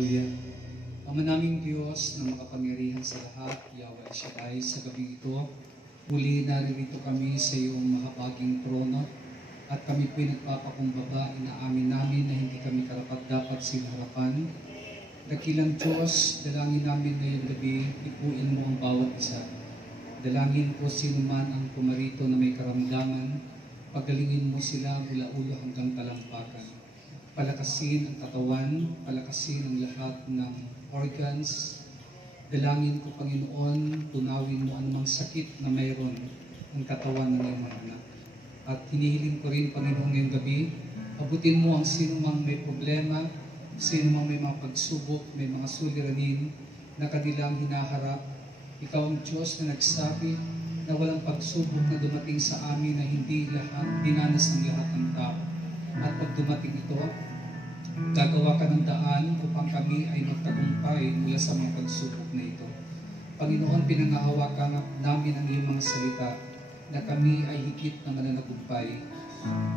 Hallelujah. Ama naming Diyos na makapangyarihan sa lahat, Yahweh Shaddai, sa gabi ito, muli naririto kami sa iyong mahabaging trono at kami po'y nagpapakumbaba, inaamin namin na hindi kami karapat-dapat sa iyong harapan. Dakilang Diyos, dalangin namin ngayong gabi, ipuin mo ang bawat isa. Dalangin ko sino man ang pumarito na may karamdaman, pagalingin mo sila mula ulo hanggang talampakan. Palakasin ang katawan, palakasin ang lahat ng organs. Dalangin ko, Panginoon, tunawin mo anumang sakit na mayroon ang katawan ng iyong mga anak. At hinihiling ko rin, Panginoon, ngayong gabi, abutin mo ang sino mang may problema, sino mang may mga pagsubok, may mga suliranin na kanilang hinaharap. Ikaw ang Diyos na nagsabi na walang pagsubok na dumating sa amin na hindi dinanas ng lahat ng tao. At pag dumating ito, gagawa ka ng daan upang kami ay magtagumpay mula sa mga pagsubok na ito. Panginoon, pinangahawakan namin ang iyong mga salita na kami ay higit na mananagumpay.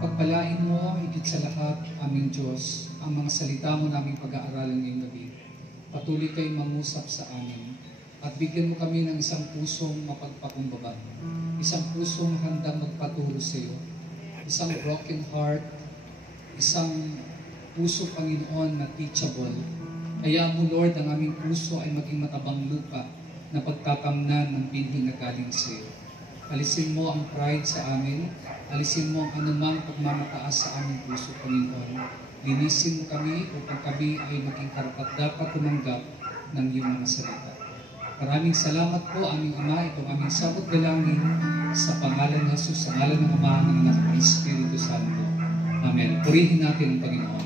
Pagpalain mo higit sa lahat, aming Diyos, ang mga salita mo naming pag-aaralan ngayong gabi. Patuloy kayong mangusap sa amin at bigyan mo kami ng isang pusong mapagpakumbaba, isang pusong handang magpaturo sa iyo, isang broken heart, isang puso, Panginoon, na teachable. Kaya mo, Lord, ang aming puso ay maging matabang lupa na pagtatamnan ng binhi na galing sa iyo. Alisin mo ang pride sa amin. Alisin mo ang anumang pagmamataas sa aming puso, Panginoon. Linisin mo kami upang kami ay maging karapat-dapat tumanggap ng iyong mga salita. Maraming salamat po, aming Ama, itong aming sabot dalangin sa pangalan ng Jesus, sa ngalan ng Ama, ng Anak, ng Espiritu Santo. Amen. Purihin natin ang Panginoon.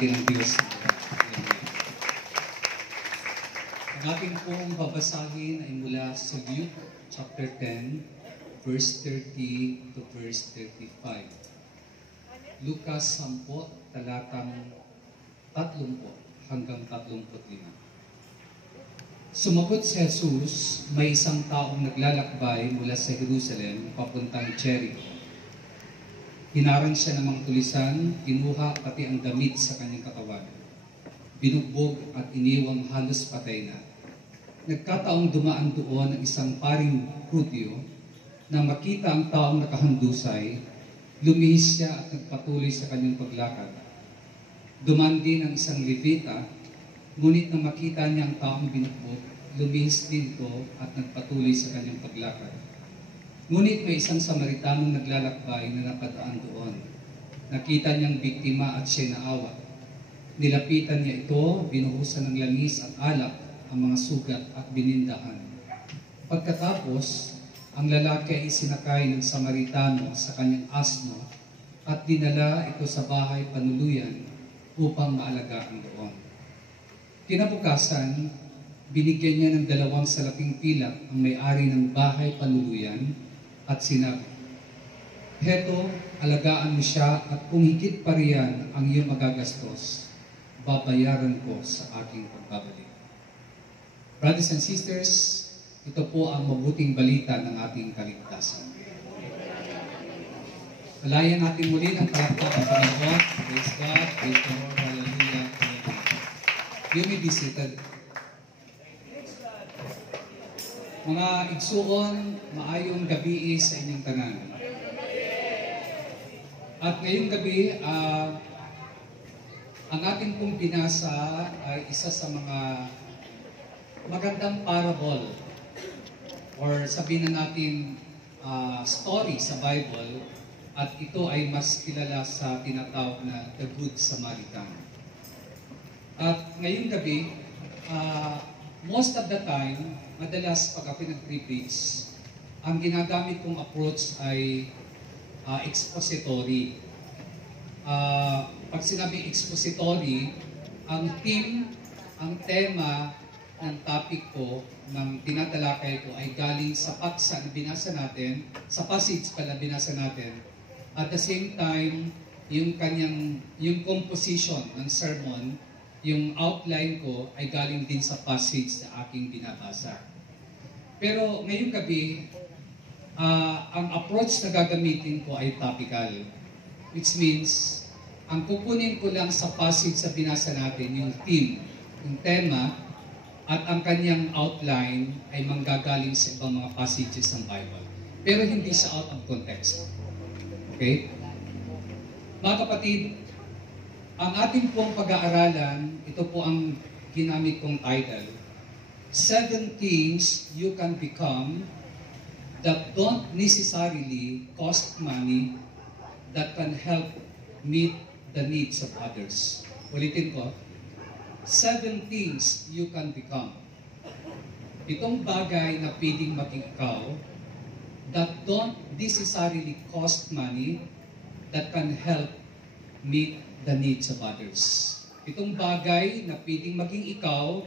natin ang Diyos. Ang ating pong babasahin ay mula sa Luke chapter 10, verse 30 to verse 35. Lucas 10, talatang 30 hanggang 35. Sumagot si Jesus, may isang taong naglalakbay mula sa Jerusalem papuntang Jericho. Hinarang siya ng mga tulisan, kinuha pati ang damit sa kanyang katawan. Binugbog at iniwang halos patay na. Nagkataong dumaan doon ang isang paring Hudyo na makita ang taong nakahandusay, lumihis siya at nagpatuloy sa kanyang paglakad. Dumaan din ang isang Levita, ngunit nang makita niya ang taong binugbog, lumihis din ito at nagpatuloy sa kanyang paglakad. Ngunit may isang Samaritanong naglalakbay na napadaan doon. Nakita niyang biktima at siya naawa. Nilapitan niya ito, binuhusan ng langis at alak ang mga sugat at binindahan. Pagkatapos, ang lalaki ay isinakay ng Samaritano sa kanyang asno at dinala ito sa bahay panuluyan upang maalagaan doon. Kinabukasan, binigyan niya ng 2 salaping pilak ang may-ari ng bahay panuluyan at sinabi, "Heto, alagaan mo siya at kung higit pa riyan ang iyong magagastos, babayaran ko sa aking pagbabalik." Brothers and sisters, ito po ang mabuting balita ng ating kaligtasan. Palayan natin muli ng palakpak ang Panginoon. Praise God, praise the Lord, hallelujah. You may be seated. Mga igsuon, maayong gabi sa inyong tanan. At ngayong gabi, ang ating pong binasa ay isa sa mga magandang parable or sabihin na natin story sa Bible, at ito ay mas kilala sa tinatawag na The Good Samaritan. At ngayong gabi, most of the time, madalas pag ako nag-preach, ang ginagamit kong approach ay expository. Pag sinabing expository, ang theme, ang tema ng topic ko, ng tinatalakay ko ay galing sa paksa na binasa natin, sa passage pala binasa natin. At the same time, yung composition ng sermon, yung outline ko ay galing din sa passage na aking binabasa. Pero ngayong gabi, ang approach na gagamitin ko ay topical. Which means, ang kukunin ko lang sa passage na binasa natin, yung theme, yung tema, at ang kanyang outline ay manggagaling sa ibang mga passages ng Bible. Pero hindi siya out of context. Okay? Mga kapatid, ang ating pong pag-aaralan, ito po ang ginamit kong title, 7 things you can become that don't necessarily cost money that can help meet the needs of others. Ulitin ko, 7 things you can become. Itong bagay na pwedeng maging ikaw that don't necessarily cost money that can help meet the needs of others. Itong bagay na pwedeng maging ikaw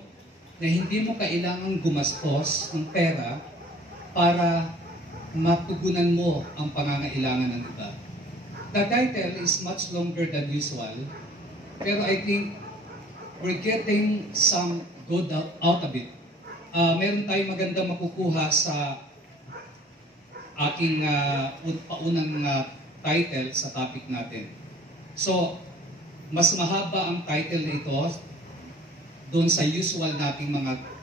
na hindi mo kailangang gumastos ng pera para matugunan mo ang pangangailangan ng iba. The title is much longer than usual, pero I think we're getting some good out of it. Meron tayong magandang makukuha sa aking paunang title sa topic natin. So, mas mahaba ang title nito doon sa usual nating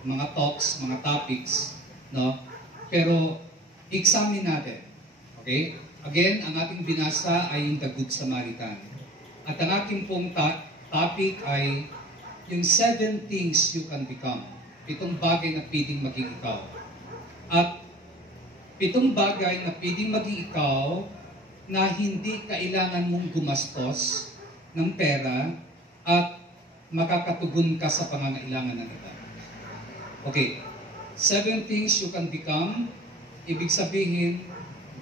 mga talks, mga topics, no? Pero examine natin. Okay? Again, ang ating binasa ay yung The Good Samaritan. At ang aking pong topic ay yung 7 things you can become. 7 bagay na pwedeng maging ikaw. At 7 bagay na pwedeng maging ikaw na hindi kailangan mong gumastos ng pera at makakatugon ka sa pangangailangan ng iba. Okay, 7 things you can become. Ibig sabihin,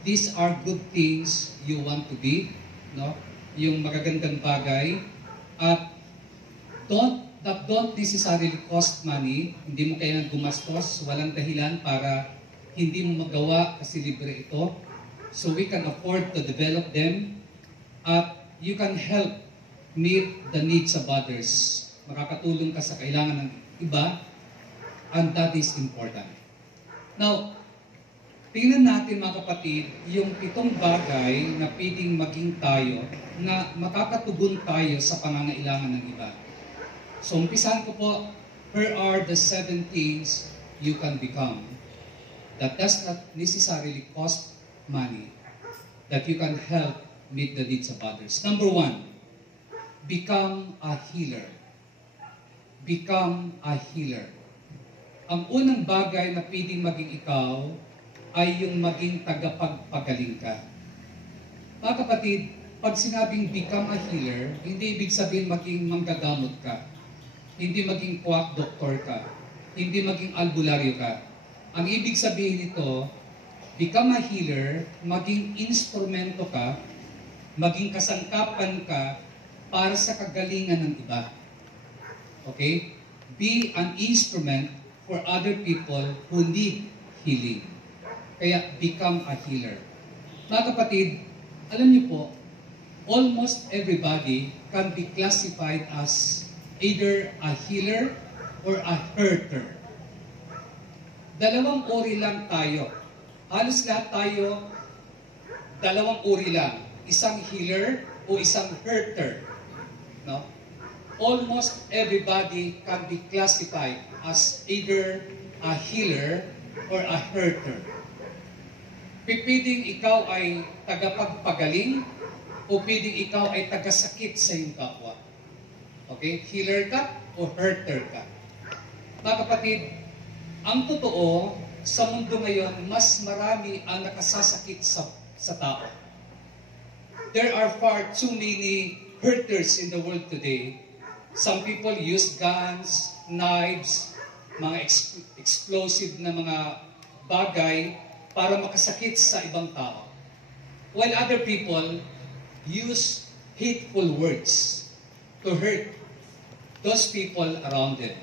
these are good things you want to be, no? Yung magagandang bagay. At Don't necessarily cost money. Hindi mo kailangan gumastos, walang dahilan para hindi mo magawa kasi libre ito. So we can afford to develop them at you can help meet the needs of others. Makakatulong ka sa kailangan ng iba and that is important. Now, tingnan natin mga kapatid, yung 7 bagay na pwedeng maging tayo na makakatugon tayo sa pangangailangan ng iba. So, umpisahan ko po, here are the 7 things you can become that does not necessarily cost money, that you can help meet the needs of others. Number 1, become a healer. Become a healer. Ang unang bagay na pwedeng maging ikaw ay yung maging tagapagpagaling ka. Mga kapatid, pag sinabing become a healer, hindi ibig sabihin maging manggagamot ka. Hindi maging quack doctor ka. Hindi maging albularyo ka. Ang ibig sabihin nito, become a healer, maging instrumento ka, maging kasangkapan ka para sa kagalingan ng iba. Okay? Be an instrument for other people who need healing. Kaya, become a healer. Mga kapatid, alam niyo po, almost everybody can be classified as either a healer or a hurter. Dalawang uri lang tayo. Halos lahat tayo, dalawang uri lang. Isang healer o isang hurter. No? Almost everybody can be classified as either a healer or a hurter. Pwedeng ikaw ay tagapagpagaling o pwedeng ikaw ay tagasakit sa iyong kapwa. Okay? Healer ka o hurter ka. Mga kapatid, ang totoo, sa mundo ngayon, mas marami ang nakasasakit sa tao. There are far too many hurters in the world today. Some people use guns, knives, mga explosive na mga bagay para makasakit sa ibang tao. While other people use hateful words to hurt those people around them.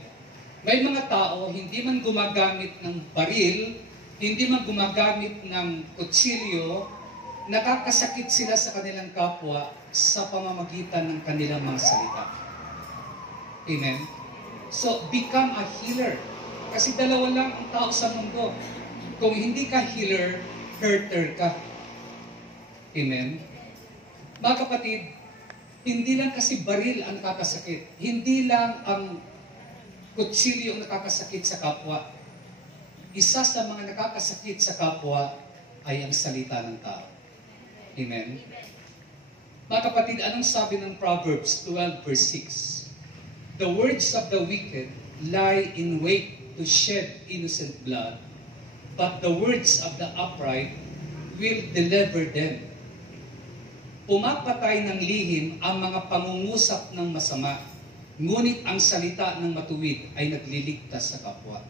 May mga tao, hindi man gumagamit ng baril, hindi man gumagamit ng kutsilyo, nakakasakit sila sa kanilang kapwa sa pamamagitan ng kanilang mga salita. Amen? So, become a healer. Kasi dalawa lang ang tao sa mundo. Kung hindi ka healer, hurter ka. Amen? Mga kapatid, hindi lang kasi baril ang nakakasakit. Hindi lang ang kutsilyo ang nakakasakit sa kapwa. Isa sa mga nakakasakit sa kapwa ay ang salita ng tao. Amen? Mga kapatid, anong sabi ng Proverbs 12 verse 6? The words of the wicked lie in wait to shed innocent blood, but the words of the upright will deliver them. Pumapatay ng lihim ang mga pangungusap ng masama, ngunit ang salita ng matuwid ay nagliligtas sa kapwa.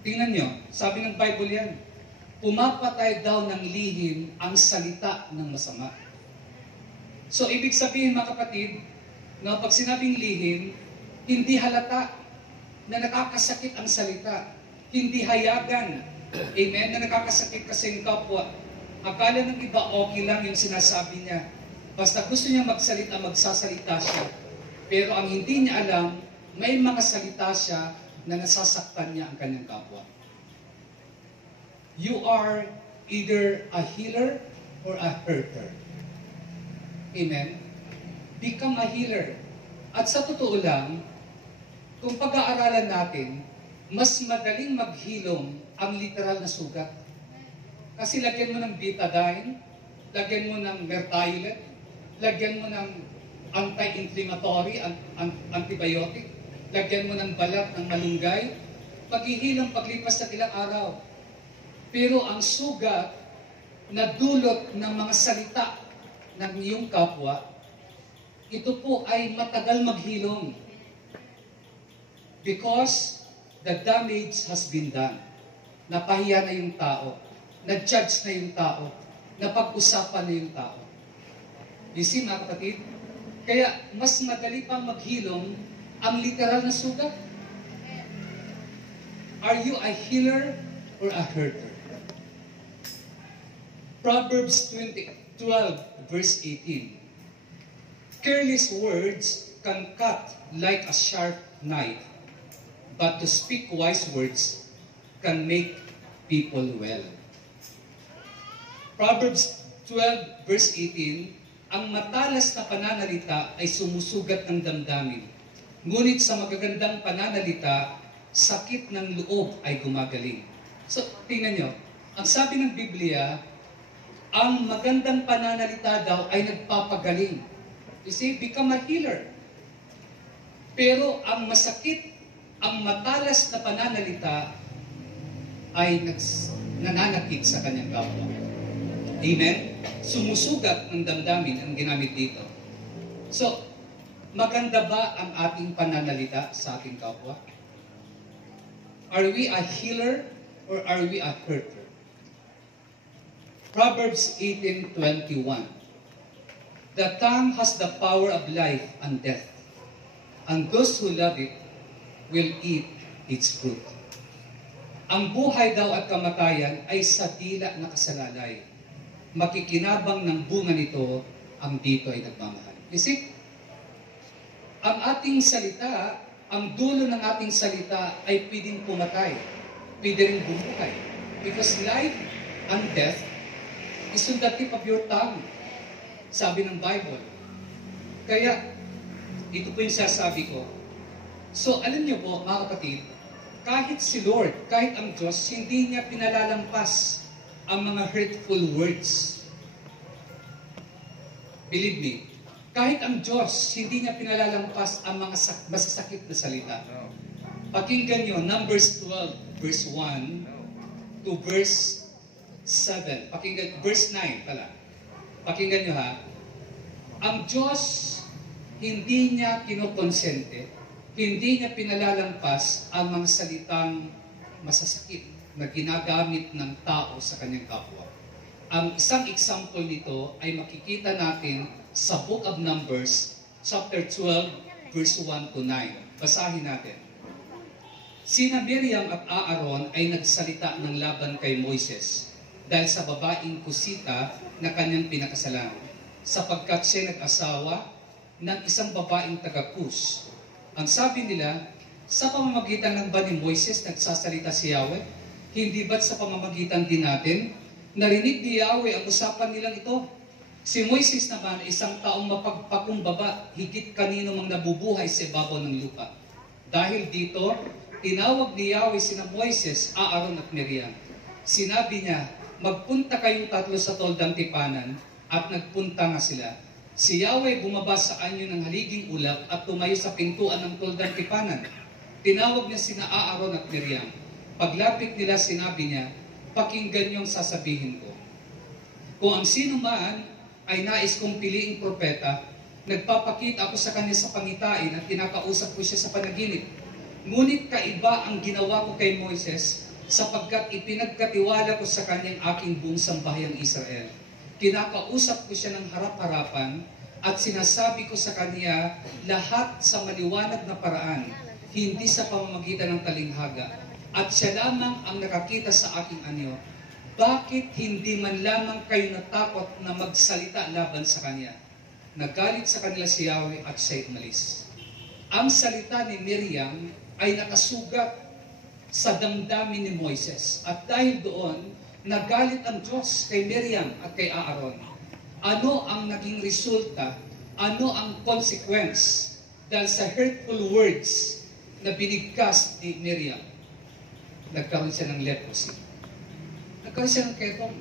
Tingnan nyo, sabi ng Bible yan, pumapatay daw ng lihim ang salita ng masama. So, ibig sabihin mga kapatid, na pag sinabing lihim, hindi halata na nakakasakit ang salita. Hindi hayagan, amen, na nakakasakit kasi yung kapwa. Akala ng iba okay lang yung sinasabi niya. Basta gusto niya magsalita, magsasalita siya. Pero ang hindi niya alam, may mga salita siya na nasasaktan niya ang kanyang kapwa. You are either a healer or a hurter. Amen? Become a healer. At sa totoo lang, kung pag-aaralan natin, mas madaling maghilom ang literal na sugat. Kasi lagyan mo ng betadine, lagyan mo ng mertiolet, lagyan mo ng anti-inflammatory, antibiotic, lagyan mo ng balat ng malunggay, paghihilang paglipas ng ilang araw. Pero ang sugat na dulot ng mga salita ng iyong kapwa, ito po ay matagal maghilom. Because the damage has been done. Napahiya na yung tao. Na-judge na yung tao. Napag-usapan na yung tao. You see, mga kapatid? Kaya mas madali pang maghilom ang literal na sugat? Are you a healer or a hurter? Proverbs 12 verse 18. Careless words can cut like a sharp knife, but to speak wise words can make people well. Proverbs 12 verse 18, ang matalas na pananalita ay sumusugat ng damdamin. Ngunit sa magagandang pananalita, sakit ng loob ay gumagaling. So, tingnan nyo, ang sabi ng Biblia, ang magandang pananalita daw ay nagpapagaling. You see, become a healer. Pero ang masakit, ang matalas na pananalita ay nananakit sa kanyang kapwa. Amen? Sumusugat ng damdamin ang ginamit dito. So, maganda ba ang ating pananalita sa ating kapwa? Are we a healer or are we a hurter? Proverbs 18:21. The tongue has the power of life and death, and those who love it will eat its fruit. Ang buhay daw at kamatayan ay sa dila na kasalalay. Makikinabang ng bunga nito, ang dito ay nagmamahal. You see, ang ating salita, ang dulo ng ating salita ay pwedeng pumatay, pwede rin bumuhay. Because life and death is on the tip of your tongue, sabi ng Bible. Kaya, ito po yung sasabi ko. So, alam niyo po, mga kapatid, kahit si Lord, kahit ang Diyos, hindi niya pinalalampas ang mga hurtful words. Believe me, kahit ang Diyos, hindi niya pinalalampas ang mga masasakit na salita. Pakinggan niyo, Numbers 12, verse 1 to verse 7. Pakinggan, verse 9 pala. Pakinggan niyo ha. Ang Diyos, hindi niya kinokonsente, hindi niya pinalalampas ang mga salitang masasakit na ginagamit ng tao sa kanyang kapwa. Ang isang example nito ay makikita natin sa Book of Numbers, chapter 12, verse 1 to 9. Basahin natin. Sina Miriam at Aaron ay nagsalita ng laban kay Moises dahil sa babaeng Kusita na kanyang pinakasalan, sapagkat siya nag-asawa ng isang babaeng taga-Kus. Ang sabi nila, sa pamamagitan ng ba ni Moises nagsasalita si Yahweh? Hindi ba't sa pamamagitan din natin? Narinig ni Yahweh ang usapan nilang ito. Si Moises naman ay isang taong mapagpakumbaba, higit kanino mang nabubuhay sa ibabaw ng lupa. Dahil dito, tinawag ni Yahweh sina Moises, Aaron at Miriam. Sinabi niya, magpunta kayong tatlo sa toldang tipanan, at nagpunta nga sila. Si Yahweh bumaba sa anyo ng haliging ulap at tumayo sa pintuan ng toldang tipanan. Tinawag niya sina Aaron at Miriam. Paglapit nila, sinabi niya, pakinggan niyong sasabihin ko. Kung ang sino man ay nais kong piliing propeta, nagpapakita ako sa kanya sa pangitain at kinakausap ko siya sa panaginip. Ngunit kaiba ang ginawa ko kay Moises, sapagkat ipinagkatiwala ko sa kanyang aking buong sambahyang Israel. Kinakausap ko siya ng harap-harapan at sinasabi ko sa kanya lahat sa maliwanag na paraan, hindi sa pamamagitan ng talinghaga. At siya lamang ang nakakita sa aking anyo. Bakit hindi man lamang kayo natakot na magsalita laban sa kanya? Nagalit sa kanila si Yahweh at siya'y umalis. Ang salita ni Miriam ay nakasugat sa damdamin ni Moises. At dahil doon, nagalit ang Diyos kay Miriam at kay Aaron. Ano ang naging resulta? Ano ang consequence? Dahil sa hurtful words na binigkas ni Miriam, nagkaroon siya ng leprosy. Nagkaroon siya ng ketong.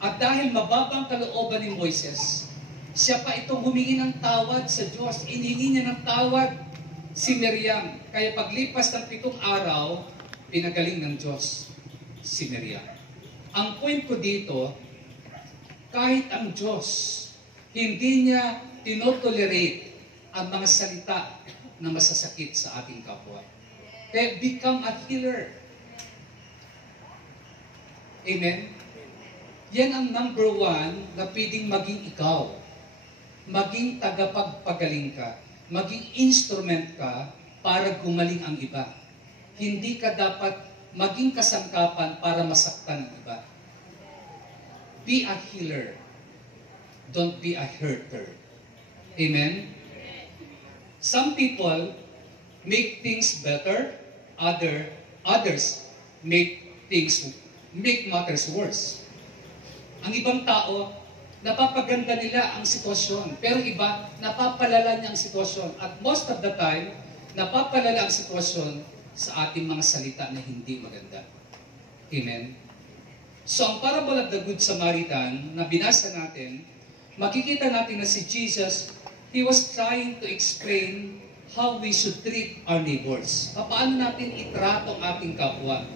At dahil mababang kalooban ni Moises, siya pa itong humingi ng tawad sa Diyos. Inihingi niya ng tawad si Miriam. Kaya paglipas ng 7 araw, pinagaling ng Diyos si Miriam. Ang point ko dito, kahit ang Diyos, hindi niya tinotolerate ang mga salita na masasakit sa ating kapwa. Kaya become a healer. Amen? Yan ang number 1 na pwedeng maging ikaw. Maging tagapagpagaling ka. maging instrument ka para gumaling ang iba. Hindi ka dapat maging kasangkapan para masaktan ang iba. Be a healer. Don't be a hurter. Amen? Some people make things better, others make matters worse. Ang ibang tao, napapaganda nila ang sitwasyon, pero iba, napapalala niya ang sitwasyon. At most of the time, napapalala ang sitwasyon sa ating mga salita na hindi maganda. Amen? So, ang parable of the Good Samaritan na binasa natin, makikita natin na si Jesus, He was trying to explain how we should treat our neighbors. Paano natin itrato ang ating kapwa?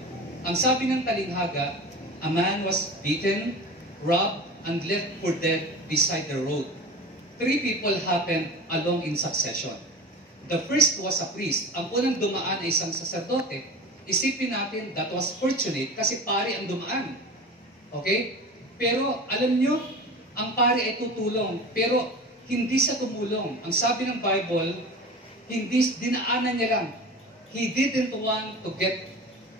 Ang sabi ng talinghaga, a man was beaten, robbed, and left for dead beside the road. 3 people happened along in succession. The first was a priest. Ang unang dumaan ay isang saserdote. Isipin natin, that was fortunate kasi pari ang dumaan. Okay? Pero alam nyo, ang pari ay tutulong. Pero hindi siya tumulong. Ang sabi ng Bible, hindi dinaanan niya lang. He didn't want to get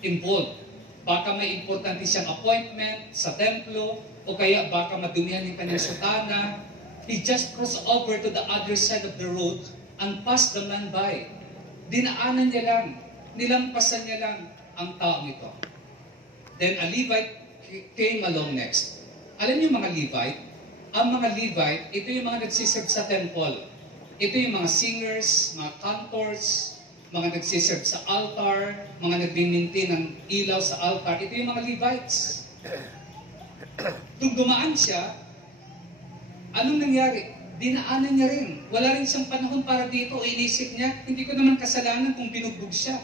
involved. Baka may importante siyang appointment sa templo, o kaya baka madumihan yung kanyang sutana. He just crossed over to the other side of the road and passed the man by. Dinaanan niya lang. Nilampasan niya lang ang taong ito. Then a Levite came along next. Alam niyo mga Levite? Ang mga Levite, ito yung mga nagsiserve sa temple. Ito yung mga singers, mga cantors, mga nagsiserve sa altar, mga nagbimintin ng ilaw sa altar. Ito yung mga Levites. Nung dumaan siya, anong nangyari? Dinaanan niya rin. Wala rin siyang panahon para dito. Inisip niya, hindi ko naman kasalanan kung binugbog siya.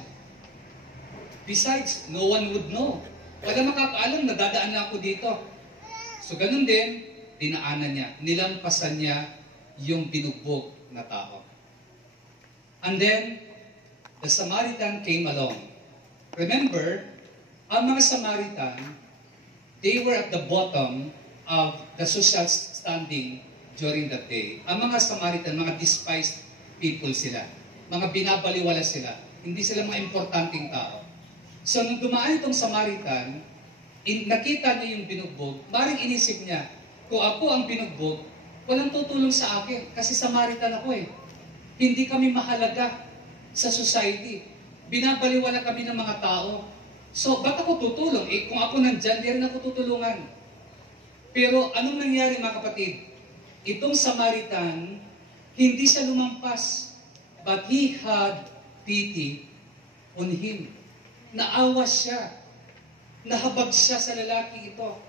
Besides, no one would know. Wala makakaalam na dadaan na ako dito. So ganun din, dinaanan niya. Nilampasan niya yung binugbog na tao. And then, the Samaritan came along. Remember, ang mga Samaritan, they were at the bottom of the social standing during that day. Ang mga Samaritan, mga despised people sila. Mga binabaliwala sila. Hindi sila mga importanteng tao. So, nung dumaan itong Samaritan, nakita niya yung binugbog, maring inisip niya, kung ako ang binugbog, walang tutulong sa akin kasi Samaritan ako eh. Hindi kami mahalaga sa society. Binabaliwala kami ng mga tao. So, ba't ako tutulong? Eh, kung ako nandyan, di rin ako tutulungan. Pero, anong nangyari mga kapatid? Itong Samaritan, hindi siya lumampas, but he had pity on him. Naawa siya. Nahabag siya sa lalaki ito.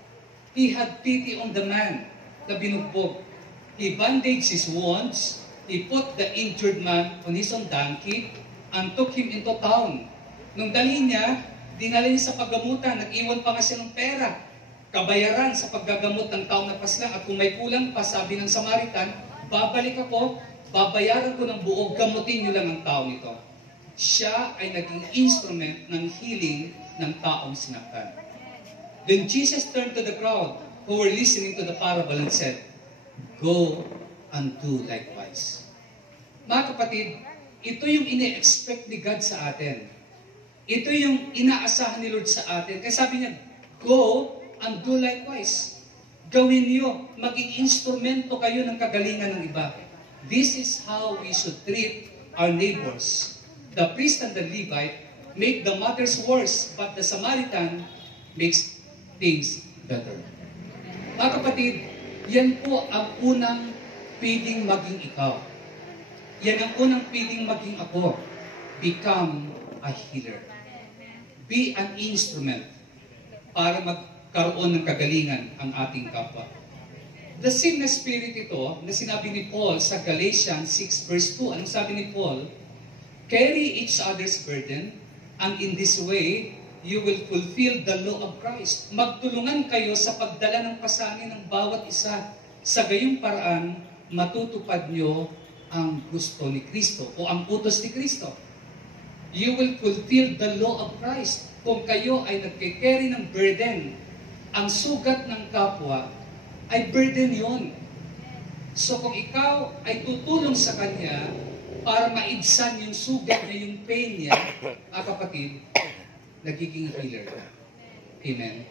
He had pity on the man na binugbog. He bandaged his wounds. He put the injured man on his own donkey and took him into town. Nung dalhin niya, dinala niya sa paggamutan. Nag-iwan pa nga siya ng pera. Kabayaran sa paggagamot ng taong napaslang. At kung may kulang pa, sabi ng Samaritan, babalik ako, babayaran ko ng buo, gamutin niyo lang ang taong ito. Siya ay naging instrument ng healing ng taong sinaktan. Then Jesus turned to the crowd who were listening to the parable and said, "Go and do likewise." Mga kapatid, ito yung ine-expect ni God sa atin. Ito yung inaasahan ni Lord sa atin. Kaya sabi niya, go and do likewise. Gawin niyo, maging instrumento kayo ng kagalingan ng iba. This is how we should treat our neighbors. The priest and the Levite make the matters worse, but the Samaritan makes things better. Mga kapatid, yan po ang unang pwedeng maging ikaw. Yan ang unang pwedeng maging ako. Become a healer. Be an instrument para magkaroon ng kagalingan ang ating kapwa. The same na spirit ito na sinabi ni Paul sa Galatians 6 verse 2. Anong sabi ni Paul? Carry each other's burden, and in this way, you will fulfill the law of Christ. Magtulungan kayo sa pagdala ng pasanin ng bawat isa. Sa gayong paraan, matutupad nyo ang gusto ni Kristo o ang utos ni Kristo. You will fulfill the law of Christ. Kung kayo ay nagkikerry ng burden, ang sugat ng kapwa ay burden yon. So kung ikaw ay tutulong sa Kanya, para maibsan yung sugat niya, yung pain niya, kapatid, nagiging healer. Amen?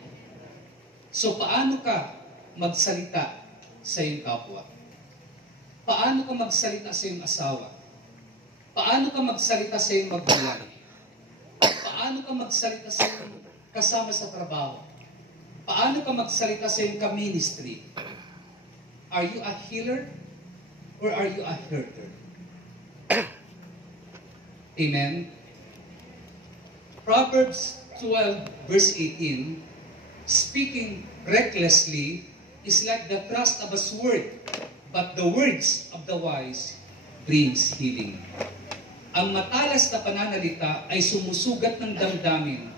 So, paano ka magsalita sa iyong kapwa? Paano ka magsalita sa iyong asawa? Paano ka magsalita sa iyong magulang? Paano ka magsalita sa iyong kasama sa trabaho? Paano ka magsalita sa iyong ka-ministry? Are you a healer or are you a hurter? Amen? Proverbs 12 verse 18, speaking recklessly is like the thrust of a sword, but the words of the wise brings healing. Ang matalas na pananalita ay sumusugat ng damdamin,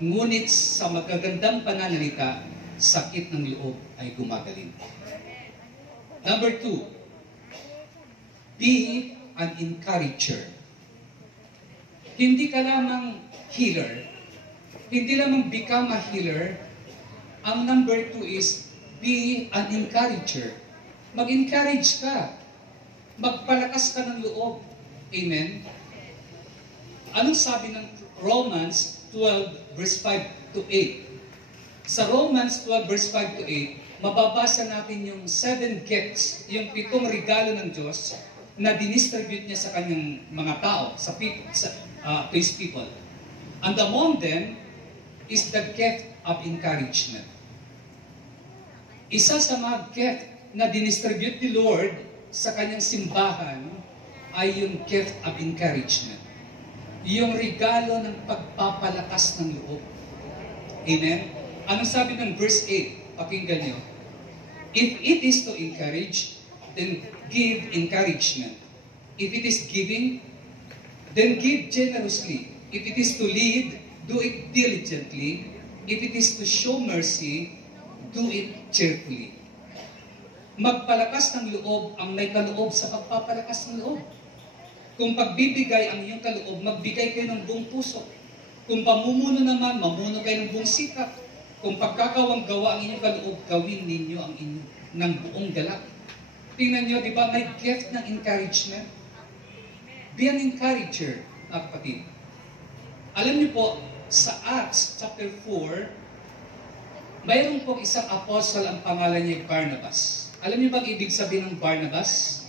ngunit sa magagandang pananalita, sakit ng loob ay gumagaling. Number 2, be an encourager. Hindi ka lamang healer, hindi lamang become a healer. Ang number 2 is be an encourager. Mag-encourage ka. Magpalakas ka ng loob. Amen? Anong sabi ng Romans 12 verse 5 to 8? Sa Romans 12 verse 5 to 8, mababasa natin yung 7 gifts, yung 7 regalo ng Diyos na dinistribute niya sa kanyang mga tao, to His people. And among them is the gift of encouragement. Isa sa mga gift na dinistribute ni Lord sa kanyang simbahan ay yung gift of encouragement. Yung regalo ng pagpapalakas ng loob. Amen? Anong sabi ng verse 8? Pakinggan nyo. If it is to encourage, then give encouragement. If it is giving, then give generously. If it is to lead, do it diligently. If it is to show mercy, do it cheerfully. Magpalakas ng loob ang may kaloob sa pagpapalakas ng loob. Kung pagbibigay ang iyong kaloob, magbigay kayo ng buong puso. Kung pamumuno naman, mamuno kayo ng buong sikap. Kung pagkakawang gawa ang inyong kaloob, gawin ninyo ang ng buong galak. Tingnan nyo, di ba, may gift ng encouragement? Be an encourager, mga kapatid. Alam niyo po, sa Acts chapter 4, mayroon pong isang apostle, ang pangalan niya Barnabas. Alam niyo bang ibig sabihin ng Barnabas?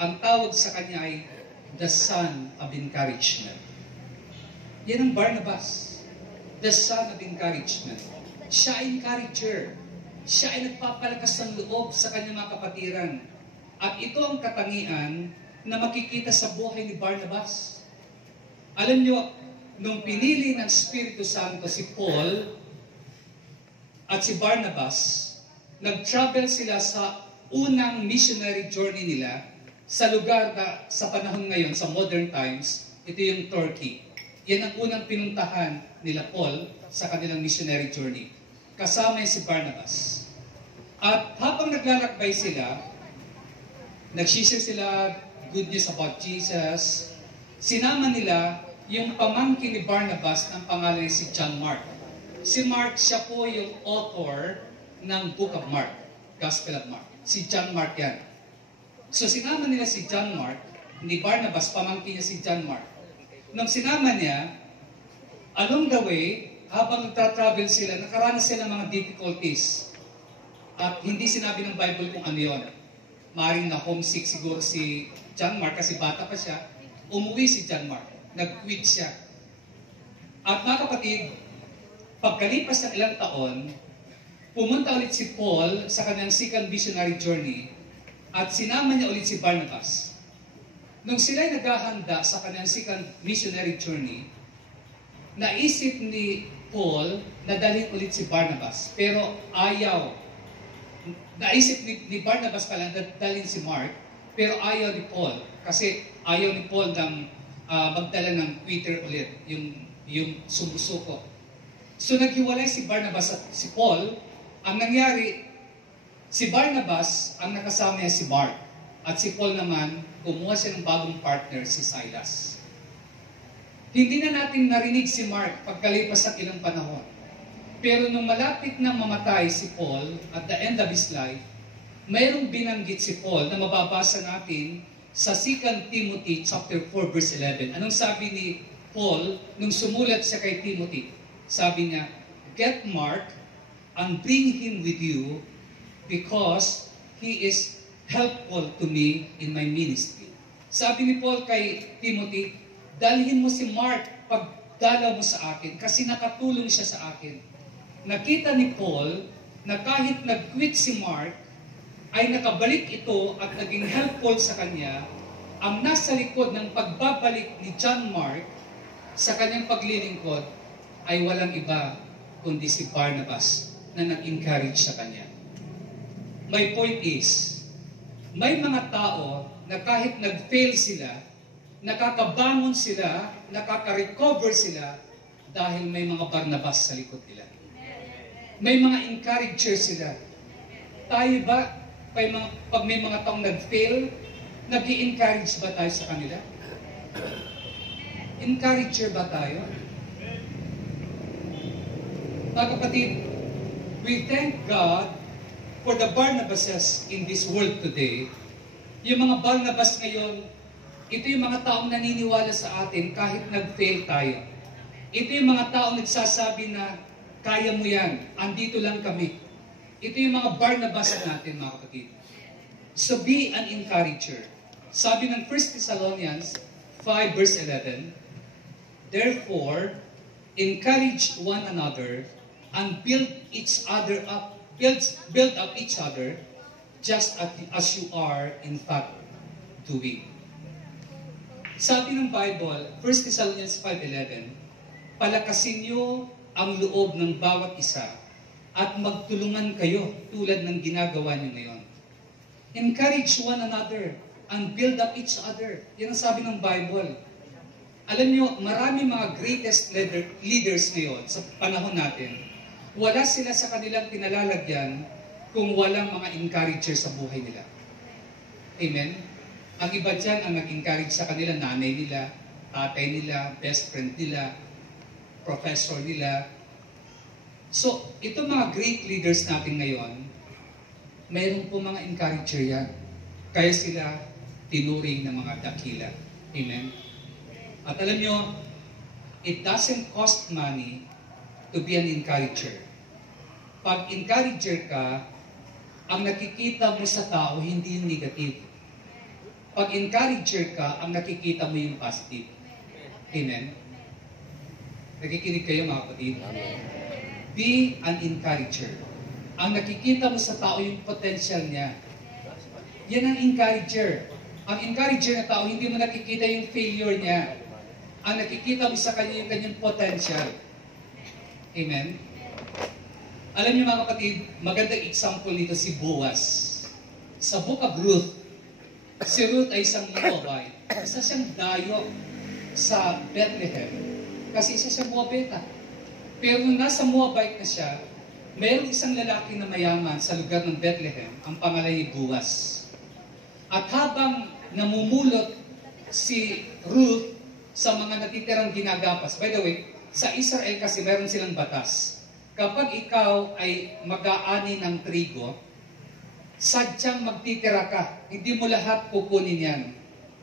Ang tawag sa kanya ay the son of encouragement. Yan ang Barnabas. The son of encouragement. Siya ay encourager. Siya ay nagpapalakas ng loob sa kanyang mga kapatiran. At ito ang katangian na makikita sa buhay ni Barnabas. Alam niyo, nung pinili ng Espiritu Santo si Paul at si Barnabas, nag-travel sila sa unang missionary journey nila sa lugar na sa panahon ngayon, sa modern times, ito yung Turkey. Yan ang unang pinuntahan nila Paul sa kanilang missionary journey. Kasama yung si Barnabas. At habang naglalakbay sila, nagsishare sila good news about Jesus, sinama nila yung pamangkin ni Barnabas ng pangalan ni si John Mark. Si Mark, siya po yung author ng Book of Mark, Gospel of Mark. Si John Mark yan. So sinama nila si John Mark, ni Barnabas, pamangkin niya si John Mark. Nung sinama niya, along the way, habang nagtra-travel sila, nakaranas sila mga difficulties. At hindi sinabi ng Bible kung ano yun. Maring na homesick siguro si John Mark kasi bata pa siya. Umuwi si John Mark. Nag-quit siya. At mga kapatid, pagkalipas ng ilang taon, pumunta ulit si Paul sa kanyang second missionary journey at sinama niya ulit si Barnabas. Nung sila'y naghahanda sa kanyang second missionary journey, naisip ni Paul na dalhin ulit si Barnabas. Pero ayaw. Naisip ni Barnabas pala na dalhin si Mark, pero ayaw ni Paul. Kasi ayaw ni Paul ng magdala ng quitter ulit, yung sumusuko. So naghiwalay si Barnabas at si Paul. Ang nangyari, si Barnabas ang nakasama niya si Mark. At si Paul naman, kumuha siya ng bagong partner, si Silas. Hindi na natin narinig si Mark pagkalipas ng ilang panahon. Pero nung malapit na mamatay si Paul at the end of his life, mayroong binanggit si Paul na mababasa natin sa 2 Timothy chapter 4 verse 11. Anong sabi ni Paul nung sumulat siya kay Timothy? Sabi niya, "Get Mark and bring him with you because he is helpful to me in my ministry." Sabi ni Paul kay Timothy, dalhin mo si Mark pagdala mo sa akin kasi nakatulong siya sa akin. Nakita ni Paul na kahit nag-quit si Mark, ay nakabalik ito at naging helpful sa kanya. Ang nasa likod ng pagbabalik ni John Mark sa kanyang paglilingkod ay walang iba kundi si Barnabas na nag-encourage sa kanya. My point is, may mga tao na kahit nag-fail sila, nakakabangon sila, nakaka-recover sila dahil may mga Barnabas sa likod nila. May mga encourager sila. Tayo ba, pag may mga taong nag-fail, nag-i-encourage ba tayo sa kanila? Encourager ba tayo? Mga kapatid, we thank God for the Barnabases in this world today. Yung mga Barnabas ngayon, ito yung mga taong naniniwala sa atin kahit nag-fail tayo. Ito yung mga taong nagsasabi na, kaya mo yan, andito lang kami. Ito yung mga Barnabas natin, mga kapatid. So be an encourager. Sabi ng 1 Thessalonians 5 verse 11, "Therefore, encourage one another and build up each other, just as you are in fact doing." Sabi ng Bible, 1 Thessalonians 5:11, "Palakasin niyo ang loob ng bawat isa at magtulungan kayo tulad ng ginagawa niyo ngayon." Encourage one another and build up each other. Yan ang sabi ng Bible. Alam niyo, marami mga greatest leaders ngayon sa panahon natin, wala sila sa kanilang kinalalagyan kung walang mga encourager sa buhay nila. Amen? Ang iba dyan ang nag-encourage sa kanila, nanay nila, tatay nila, best friend nila, professor nila. So, ito mga great leaders natin ngayon, mayroon po mga encourager yan. Kaya sila tinuring ng mga dakila. Amen? At alam nyo, it doesn't cost money to be an encourager. Pag encourager ka, ang nakikita mo sa tao hindi yung negative. Pag encourager ka, ang nakikita mo yung positive. Amen? Nakikinig kayo mga kapatid? Be an encourager. Ang nakikita mo sa tao yung potential niya. Yan ang encourager. Ang encourager na tao, hindi mo nakikita yung failure niya. Ang nakikita mo sa kanya yung kanyang potential. Amen? Alam niyo mga kapatid, magandang example nito si Boaz. Sa Book of Ruth, si Ruth ay isang Moabite. Isa siyang dayo sa Bethlehem. Kasi isa siyang Moabita. Pero nung nasa Moabite na siya, mayroong isang lalaki na mayaman sa lugar ng Bethlehem, ang pangalan ni Boaz. At habang namumulot si Ruth sa mga natitirang ginagapas, by the way, sa Israel kasi meron silang batas. Kapag ikaw ay mag-aani ng trigo, sadyang magtitira ka. Hindi mo lahat kukunin yan.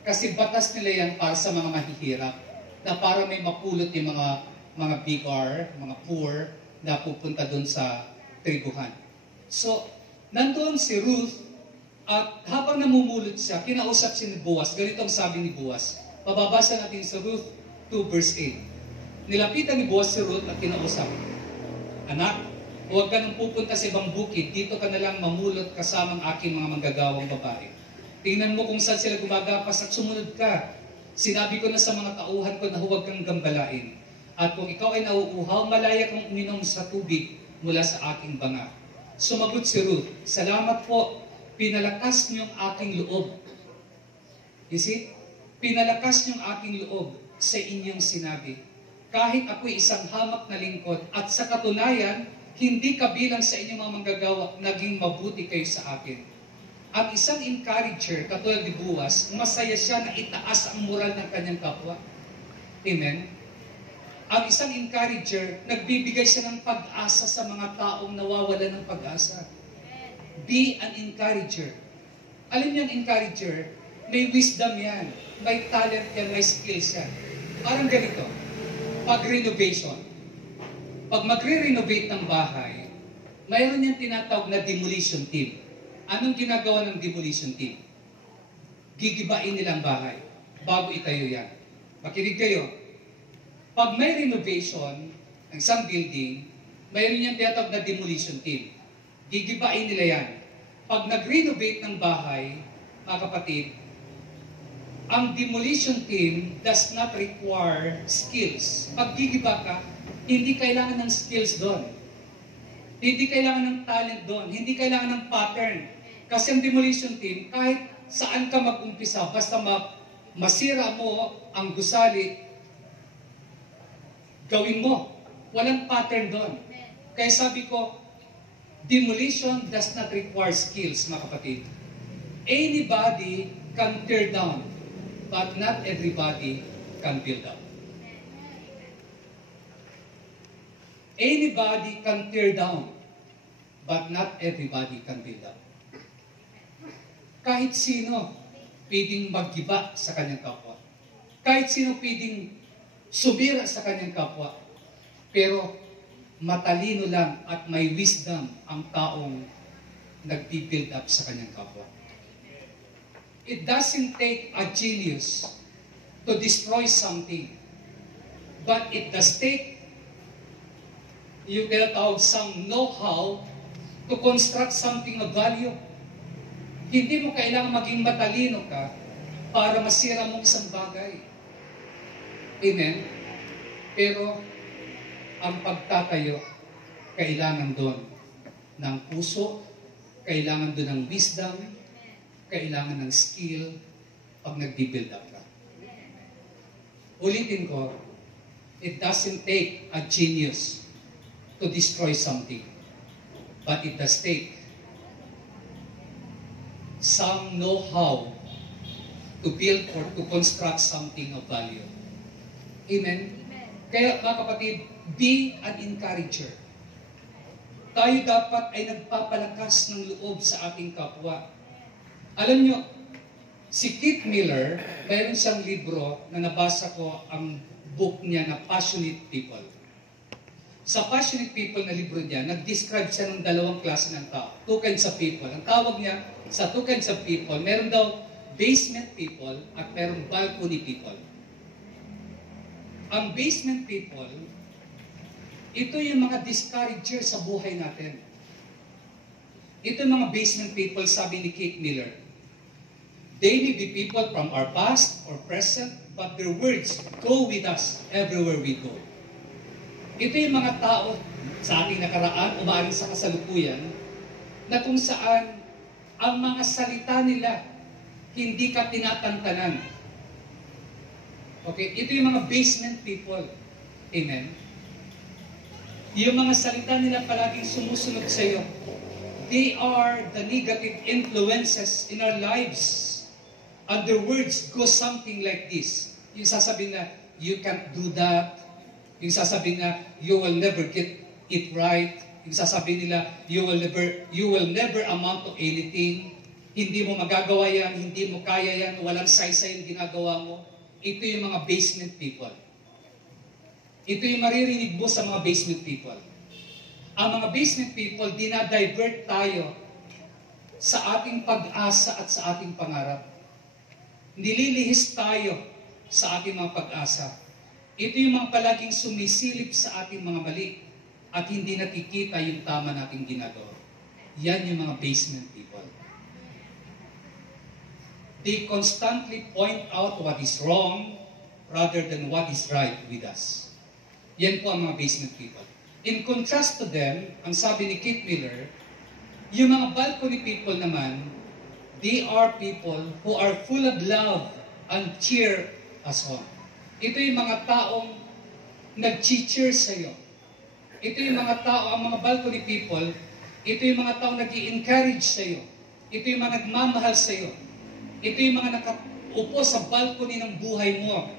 Kasi batas nila yan para sa mga mahihirap. Na para may mapulot yung mga bigger, mga poor, na pupunta dun sa triguhan. So, nandoon si Ruth, at habang namumulot siya, kinausap si Boaz. Ganito ang sabi ni Boaz. Pababasa natin sa Ruth 2 verse 8. Nilapitan ni Boaz si Ruth at kinausap, "Anak, huwag ka nang pupunta sa ibang bukid. Dito ka na lang mamulot kasamang aking mga manggagawang babae. Tingnan mo kung saan sila gumagapas at sumunod ka. Sinabi ko na sa mga tauhan ko na huwag kang gambalain. At kung ikaw ay nauuhaw, malaya kang uminom sa tubig mula sa aking banga." Sumagot si Ruth, "Salamat po. Pinalakas niyong aking loob." You see? Pinalakas niyong aking loob sa inyong sinabi. Kahit ako'y isang hamak na lingkod at sa katunayan, hindi kabilang sa inyong mga manggagawa, naging mabuti kayo sa akin. Ang isang encourager, katulad ni Boaz, masaya siya na itaas ang moral ng kanyang kapwa. Amen? Ang isang encourager, nagbibigay siya ng pag-asa sa mga taong nawawalan ng pag-asa. Be an encourager. Alam niyo ang encourager, may wisdom yan, may talent yan, may skills yan. Parang ganito, pag renovation, pag magre-renovate ng bahay, mayroon yan tinatawag na demolition team. Anong ginagawa ng demolition team? Gigibain nilang bahay bago itayo yan. Makinig kayo. Pag may renovation ng isang building, mayroon yan tinatawag na demolition team. Gigibain nila yan. Pag nag-renovate ng bahay, mga kapatid, ang demolition team does not require skills. Pag gigiba ka, hindi kailangan ng skills doon. Hindi kailangan ng talent doon. Hindi kailangan ng pattern. Kasi ang demolition team, kahit saan ka mag-umpisa, basta masira mo ang gusali, gawin mo. Walang pattern doon. Kaya sabi ko, demolition does not require skills, mga kapatid. Anybody can tear down, but not everybody can build up. Anybody can tear down, but not everybody can build up. Kahit sino pwedeng maggiba sa kanyang kapwa. Kahit sino pwedeng sumira sa kanyang kapwa. Pero matalino lang at may wisdom ang taong nag-build up sa kanyang kapwa. It doesn't take a genius to destroy something, but it does take yung tinatawag some know-how to construct something of value. Hindi mo kailangan maging matalino ka para masira mong isang bagay. Amen? Pero ang pagtatayo, kailangan doon ng puso, kailangan doon ng wisdom, kailangan ng skill pag nag-build up ka. Ulitin ko, it doesn't take a genius to destroy something, but it does take some know-how to build or to construct something of value. Amen? Kaya mga kapatid, be an encourager. Tayo dapat ay nagpapalakas ng loob sa ating kapwa. Alam nyo, si Keith Miller, mayroon siyang libro na nabasa ko ang book niya na Passionate People. Sa Passionate People na libro niya, nag-describe siya ng dalawang klase ng tao. Two kinds of people. Ang tawag niya sa two kinds of people, meron daw basement people at meron balcony people. Ang basement people, ito yung mga discourager sa buhay natin. Ito yung mga basement people, sabi ni Keith Miller. They may be people from our past or present, but their words go with us everywhere we go. Ito yung mga tao sa ating nakaraan, umaaring sa kasalukuyan, na kung saan ang mga salita nila hindi ka tinatantanan. Okay? Ito yung mga basement people. Amen? Yung mga salita nila palaging sumusunod sa iyo. They are the negative influences in our lives. And their words go something like this. Yung sasabihin na, you can't do that. Yung sasabihin na, you will never get it right. Yung sasabihin nila, you will never amount to anything. Hindi mo magagawa yan, hindi mo kaya yan, walang saysay yung ginagawa mo. Ito yung mga basement people. Ito yung maririnig mo sa mga basement people. Ang mga basement people, dinadivert tayo sa ating pag-asa at sa ating pangarap. Nililihis tayo sa ating mga pag-asa. Ito yung mga palaging sumisilip sa ating mga mali at hindi nakikita yung tama nating ginagawa. Yan yung mga basement people. They constantly point out what is wrong rather than what is right with us. Yan po ang mga basement people. In contrast to them, ang sabi ni Keith Miller, yung mga balcony people naman, they are people who are full of love and cheer us on. Ito yung mga taong nag-cheer sa iyo. Ito yung mga tao, ang mga balcony people, ito yung mga taong nag-i-encourage sa iyo. Ito yung mga nagmamahal sa iyo. Ito yung mga nakaupo sa balcony ng buhay mo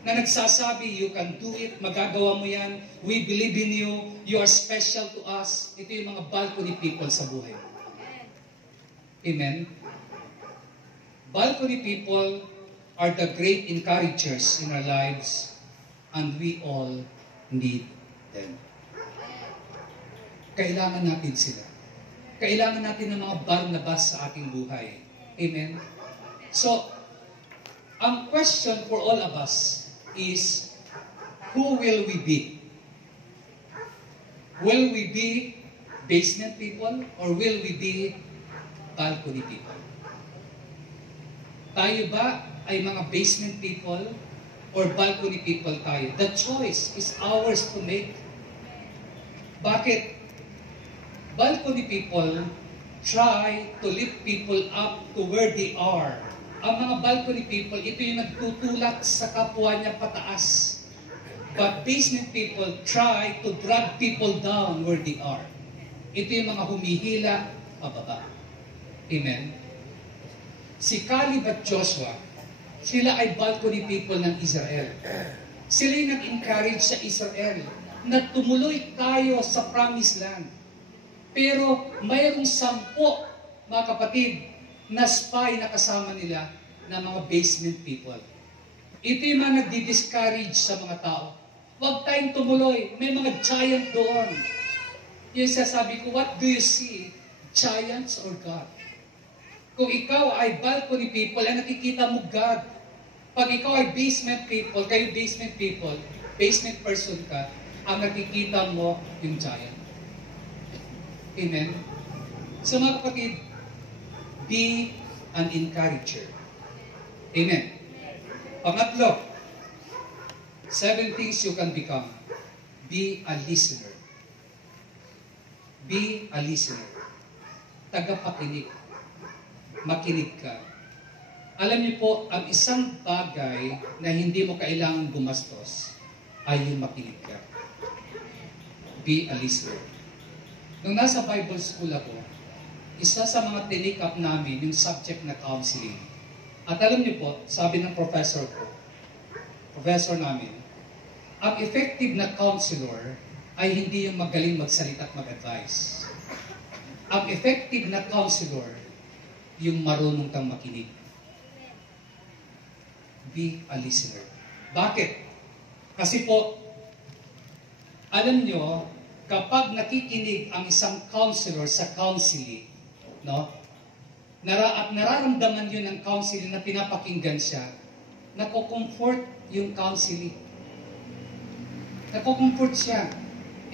na nagsasabi, you can do it, magagawa mo yan, we believe in you, you are special to us. Ito yung mga balcony people sa buhay. Amen? Balcony people are the great encouragers in our lives, and we all need them. Kailangan natin sila. Kailangan natin ng mga Barnabas sa ating buhay. Amen? So, ang question for all of us is, who will we be? Will we be basement people or will we be balcony people? Tayo ba ay mga basement people or balcony people tayo? The choice is ours to make. Bakit? Balcony people try to lift people up to where they are. Ang mga balcony people, ito yung nagtutulak sa kapwa niya pataas. But basement people try to drag people down where they are. Ito yung mga humihila pababa. Amen? Si Caleb at Joshua, sila ay balcony people ng Israel. Sila yung nag-encourage sa Israel na tumuloy tayo sa promised land. Pero mayroong 10, mga kapatid, na spy na kasama nila na mga basement people. Ito yung mga nagdi-discourage sa mga tao. Huwag tayong tumuloy. May mga giant doon. Yung sasabi ko, what do you see? Giants or God? Kung ikaw ay balcony people, ay nakikita mo God. Pag ikaw ay basement people, kayo basement people, basement person ka, ang nakikita mo yung giant. Amen? So mga kapatid, be an encourager. Amen? Pangatlo, 7 things you can become. Be a listener. Be a listener. Tagapakinig. Makinig ka. Alam niyo po, ang isang bagay na hindi mo kailangang gumastos ay yung makinig ka. Be a listener. Nung nasa Bible school ako, isa sa mga tinake up namin yung subject na counseling. At alam niyo po, sabi ng professor namin, ang effective na counselor ay hindi yung magaling magsalita at mag-advise. Ang effective na counselor, yung marunong kang makinig. Be a listener. Bakit? Kasi po, alam nyo, kapag nakikinig ang isang counselor sa counseling, no? At nararamdaman yun ng counseling na pinapakinggan siya, nako-comfort yung counseling. Nako-comfort siya.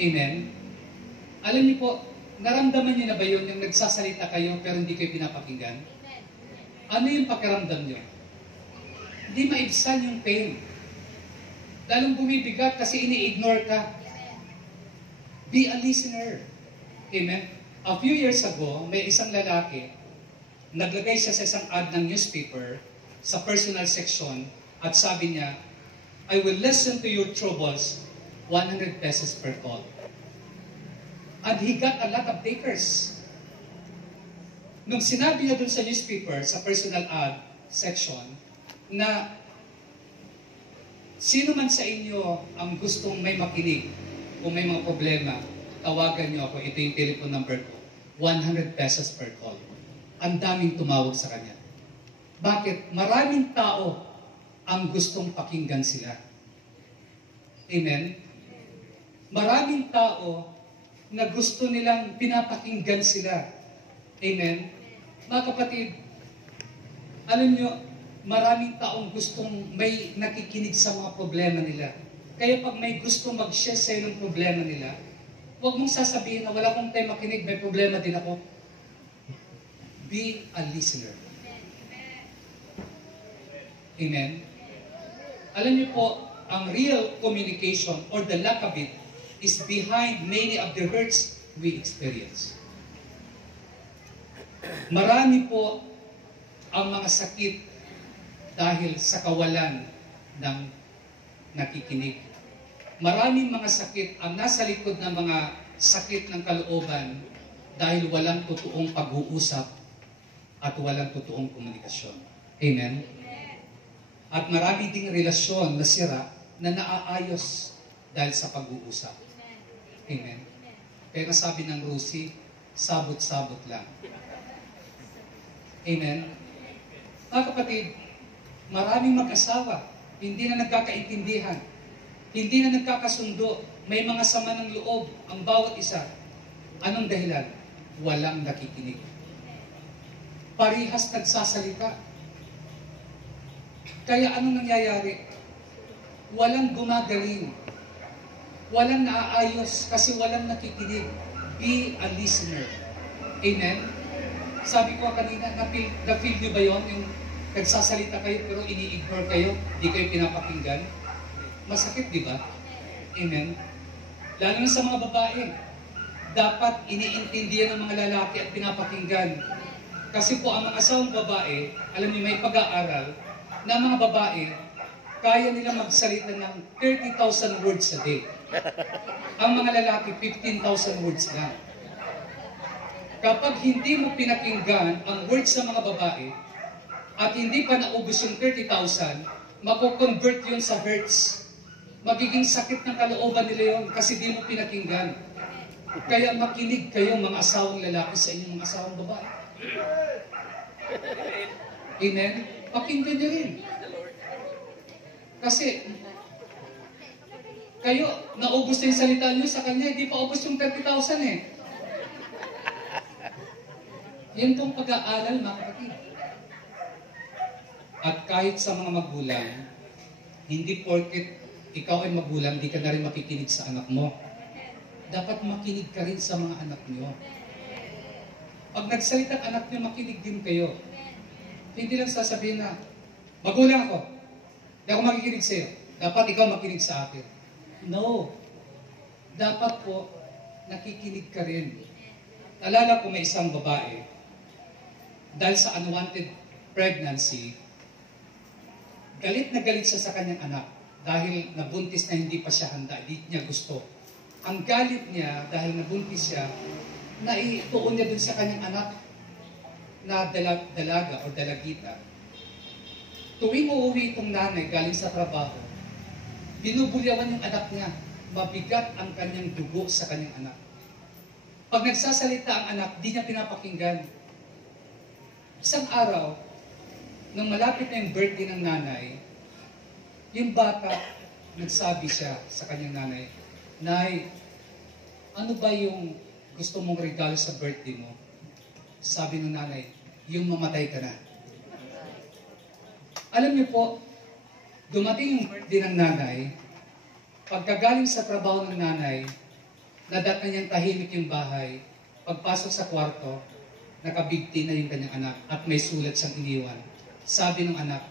Amen? Alam niyo po, naramdaman niyo na ba yun yung nagsasalita kayo pero hindi kayo pinapakinggan? Ano yung pakiramdam niyo? Hindi maibsan yung pain. Lalong bumibigat kasi ini-ignore ka. Be a listener. Amen? A few years ago, may isang lalaki, naglagay siya sa isang ad ng newspaper sa personal section at sabi niya, I will listen to your troubles, 100 pesos per call. And he got a lot of takers. Nung sinabi niya dun sa newspaper, sa personal ad section, na sino man sa inyo ang gustong may makinig kung may mga problema, tawagan niyo ako, ito yung telephone number ko, 100 pesos per call. Ang daming tumawag sa kanya. Bakit? Maraming tao ang gustong pakinggan sila. Amen? Maraming tao na gusto nilang pinapakinggan sila. Amen? Mga kapatid, alam nyo, maraming taong gustong may nakikinig sa mga problema nila. Kaya pag may gusto mag-share sa'yo ng problema nila, huwag mong sasabihin na wala akong time makinig, may problema din ako. Be a listener. Amen? Alam niyo po, ang real communication or the lack of it is behind many of the hurts we experience. Marami po ang mga sakit dahil sa kawalan ng nakikinig. Maraming mga sakit ang nasa likod ng mga sakit ng kalooban dahil walang totoong pag-uusap at walang totoong komunikasyon. Amen? At marami ding relasyon na sira na naaayos dahil sa pag-uusap. Amen? Kaya sabi ng Rusi, sabot-sabot lang. Amen? Mga kapatid, maraming mag-asawa, hindi na nagkakaintindihan, hindi na nagkakasundo, may mga sama ng loob ang bawat isa. Anong dahilan? Walang nakikinig. Parihas nagsasalita. Kaya anong nangyayari? Walang gumagaling. Walang naaayos kasi walang nakikinig. Be a listener. Amen? Sabi ko kanina, na-feel nyo ba yun? Yung nagsasalita kayo pero ini-ignore kayo, di kayo pinapakinggan? Masakit, di ba? Amen? Lalo na sa mga babae, dapat iniintindihan ng mga lalaki at pinapakinggan. Kasi po ang mga asawang babae, alam niyo may pag-aaral, na mga babae, kaya nila magsalita ng 30,000 words a day. Ang mga lalaki, 15,000 words lang. Kapag hindi mo pinakinggan ang words ng mga babae, at hindi pa naubos yung 30,000, mako-convert yun sa hertz. Magiging sakit ng kalooban nila yun kasi di mo pinakinggan. Kaya makinig kayo mga asawang lalaki sa inyong mga asawang babae. Amen? Pakinggan niyo rin. Kasi, kayo, naubos na yung salita niyo sa kanya, hindi pa ubos yung 30,000 eh. Yan pong pag-aaral, mga kapatid. At kahit sa mga magulang, hindi porket ikaw ay magulang, di ka na rin makikinig sa anak mo. Dapat makinig ka rin sa mga anak niyo. Pag nagsalita ang anak niyo, makinig din kayo. Hindi lang sasabihin na, magulang ako, hindi ako makikinig sa iyo. Dapat ikaw makinig sa akin. No. Dapat po, nakikinig ka rin. Alala ko may isang babae, dahil sa unwanted pregnancy, galit na galit siya sa kanyang anak dahil nabuntis na hindi pa siya handa, hindi niya gusto. Ang galit niya dahil nabuntis siya, naituon niya dun sa kanyang anak na dalaga o dalagita. Tuwing uuwi itong nanay galing sa trabaho, binubulyawan yung anak niya, mabigat ang kanyang dugo sa kanyang anak. Pag nagsasalita ang anak, di niya pinapakinggan. Isang araw, nung malapit na yung birthday ng nanay, yung bata, nagsabi siya sa kanyang nanay, Nay, ano ba yung gusto mong regalo sa birthday mo? Sabi ng nanay, yung mamatay ka na. Alam niyo po, dumating yung birthday ng nanay, pagkagaling sa trabaho ng nanay, nadat na niyang tahimik yung bahay, pagpasok sa kwarto, nakabigti na yung kanyang anak at may sulat siyang iniwan. Sabi ng anak,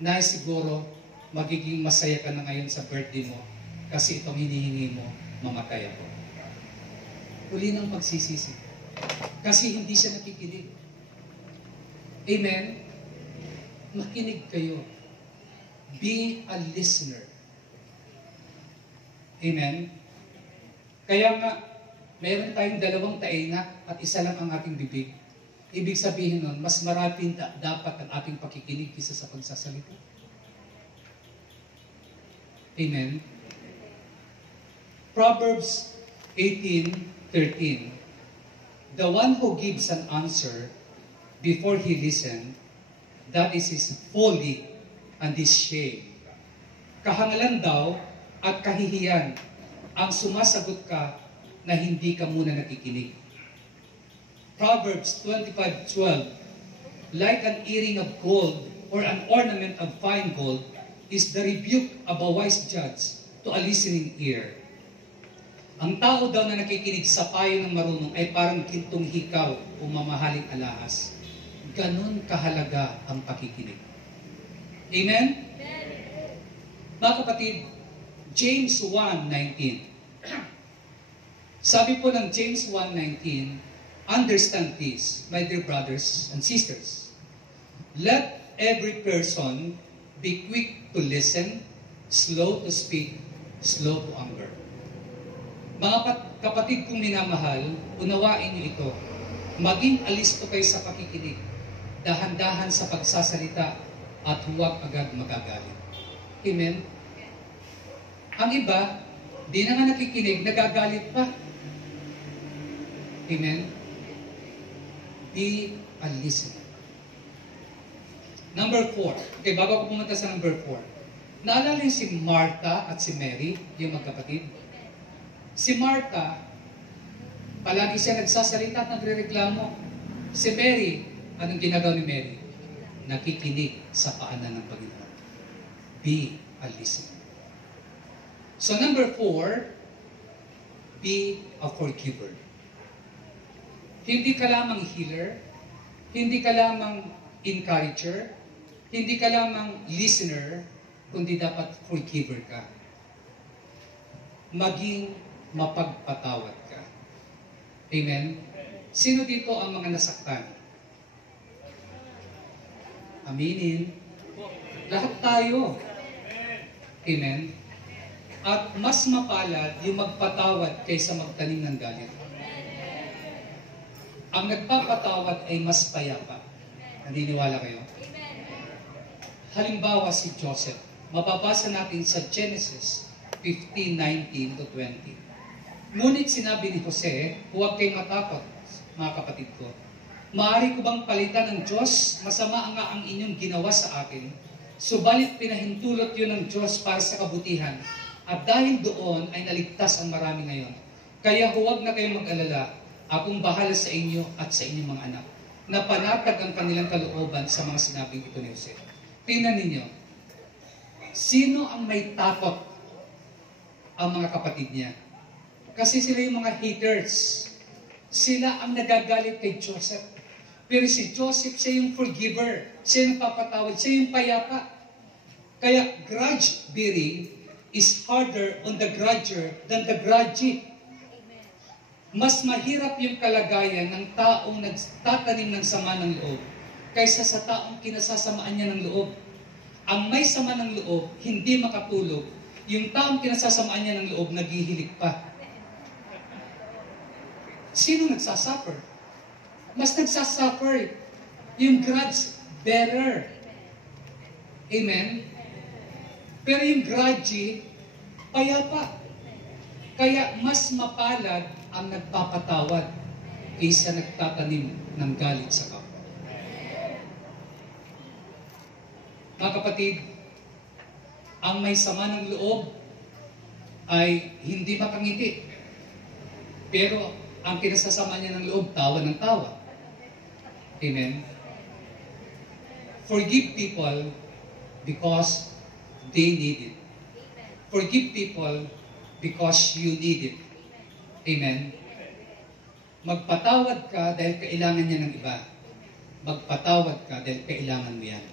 Nay, siguro magiging masaya ka na ngayon sa birthday mo kasi itong hinihingi mo, mamatay ako. Uli ng pagsisisi. Kasi hindi siya nakikinig. Amen? Makinig kayo. Be a listener. Amen? Kaya nga, mayroon tayong 2 tainga at isa lang ang ating bibig. Ibig sabihin nun, mas marami dapat ang ating pakikinig kaysa sa pagsasalita. Amen? Proverbs 18:13. The one who gives an answer before he listens, that is his folly and his shame. Kahangalan daw at kahihiyan ang sumasagot ka na hindi ka muna nakikinig. Proverbs 25:12. Like an earring of gold or an ornament of fine gold is the rebuke of a wise judge to a listening ear. Ang tao daw na nakikinig sa payo ng marunong ay parang gintong hikaw o mamahaling alahas. Ganon kahalaga ang pakikinig. Amen? Mga kapatid, James 1:19. Sabi po ng James 1:19, understand this, my dear brothers and sisters. Let every person be quick to listen, slow to speak, slow to anger. Mga kapatid kong minamahal, unawain niyo ito. Maging alisto kayo sa pakikinig. Dahan-dahan sa pagsasalita at huwag agad magagalit. Amen? Ang iba, di na nga nakikinig, nagagalit pa. Amen? Be a listener. Number 4. Okay, bago ako pumunta sa number 4. Naalala niyo si Martha at si Mary, yung magkapatid? Si Martha, palagi siya nagsasalita at nagrereklamo. Si Mary, anong ginagawa ni Mary? Nakikinig sa paanan ng Panginoon. Be a listener. So number 4, be a forgiver. Hindi ka lamang healer, hindi ka lamang encourager, hindi ka lamang listener, kundi dapat forgiver ka. Maging mapagpatawad ka. Amen? Sino dito ang mga nasaktan? Aminin. Lahat tayo. Amen? At mas mapalad yung magpatawad kaysa magtanim ng galit. Ang nagpapatawad ay mas payapa. Naniniwala kayo? Halimbawa si Joseph. Mababasa natin sa Genesis 15:19 to 20. Ngunit sinabi ni Jose, huwag kayong matakot, mga kapatid ko. Maaari ko bang palitan ng Diyos? Masama nga ang inyong ginawa sa akin. Subalit pinahintulot yun ng Diyos para sa kabutihan. At dahil doon ay naligtas ang marami ngayon. Kaya huwag na kayong mag-alala. Akong bahala sa inyo at sa inyong mga anak. Napanatag ang kanilang kalooban sa mga sinabing ito ni Jose. Tingnan ninyo. Sino ang may takot? Ang mga kapatid niya. Kasi sila yung mga haters. Sila ang nagagalit kay Joseph. Pero si Joseph, siya yung forgiver. Siya yung papatawad. Siya yung payapa. Kaya grudge bearing is harder on the grudger than the grudgy. Mas mahirap yung kalagayan ng taong nagtatanim ng sama ng loob kaysa sa taong kinasasamaan niya ng loob. Ang may sama ng loob, hindi makatulog. Yung taong kinasasamaan niya ng loob, naghihilig pa. Sino nagsasuffer? Mas nagsasuffer yung grudge bearer. Amen? Pero yung grudgy, payapa. Kaya mas mapalad ang nagpapatawad kaysa nagtatanim ng galit sa kapwa. Mga kapatid, ang may sama ng loob ay hindi makangiti. Pero ang kinasasama niya ng loob, tawa ng tawa. Amen? Forgive people because they need it. Forgive people because you need it. Amen? Magpatawad ka dahil kailangan niya ng iba. Magpatawad ka dahil kailangan mo yan.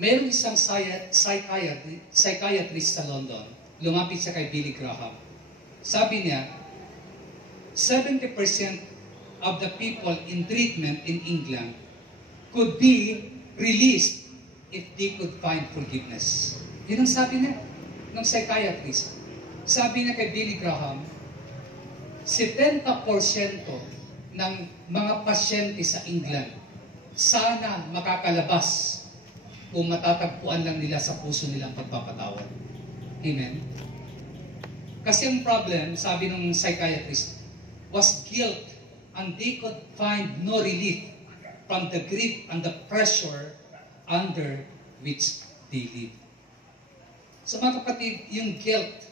Mayroong isang psychiatrist sa London, lumapit siya kay Billy Graham. Sabi niya, 70% of the people in treatment in England could be released if they could find forgiveness. Yun ang sabi niya ng psychiatrist. Sabi niya kay Billy Graham, 70% ng mga pasyente sa England sana makakalabas kung matatagpuan lang nila sa puso nilang pagpapatawad. Amen? Kasi ang problem, sabi ng psychiatrist, was guilt and they could find no relief from the grief and the pressure under which they live. So mga kapatid, yung guilt.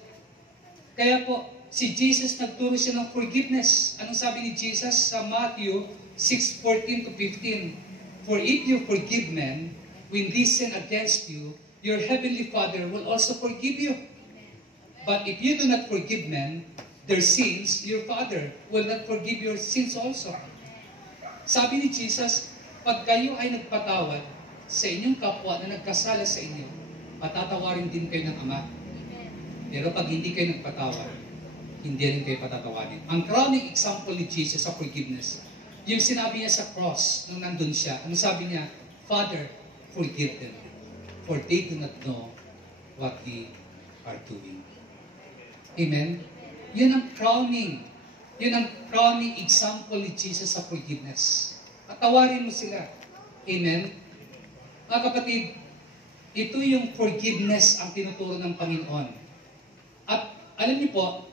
Kaya po, si Jesus nagturo siya ng forgiveness. Anong sabi ni Jesus sa Matthew 6:14 to 15? For if you forgive men, when they sin against you, your heavenly Father will also forgive you. But if you do not forgive men their sins, your Father will not forgive your sins also. Sabi ni Jesus, pag kayo ay nagpatawad sa inyong kapwa na nagkasala sa inyo, patatawarin din kayo ng Ama. Pero pag hindi kayo nagpatawad, hindi rin kayo patatawarin. Ang crowning example ni Jesus sa forgiveness, yung sinabi niya sa cross, nung nandun siya, ano sabi niya? Father, forgive them, for they do not know what they are doing. Amen? Yun ang crowning example ni Jesus sa forgiveness. At tawarin mo sila. Amen? Mga kapatid, ito yung forgiveness ang tinuturo ng Panginoon. At alam niyo po,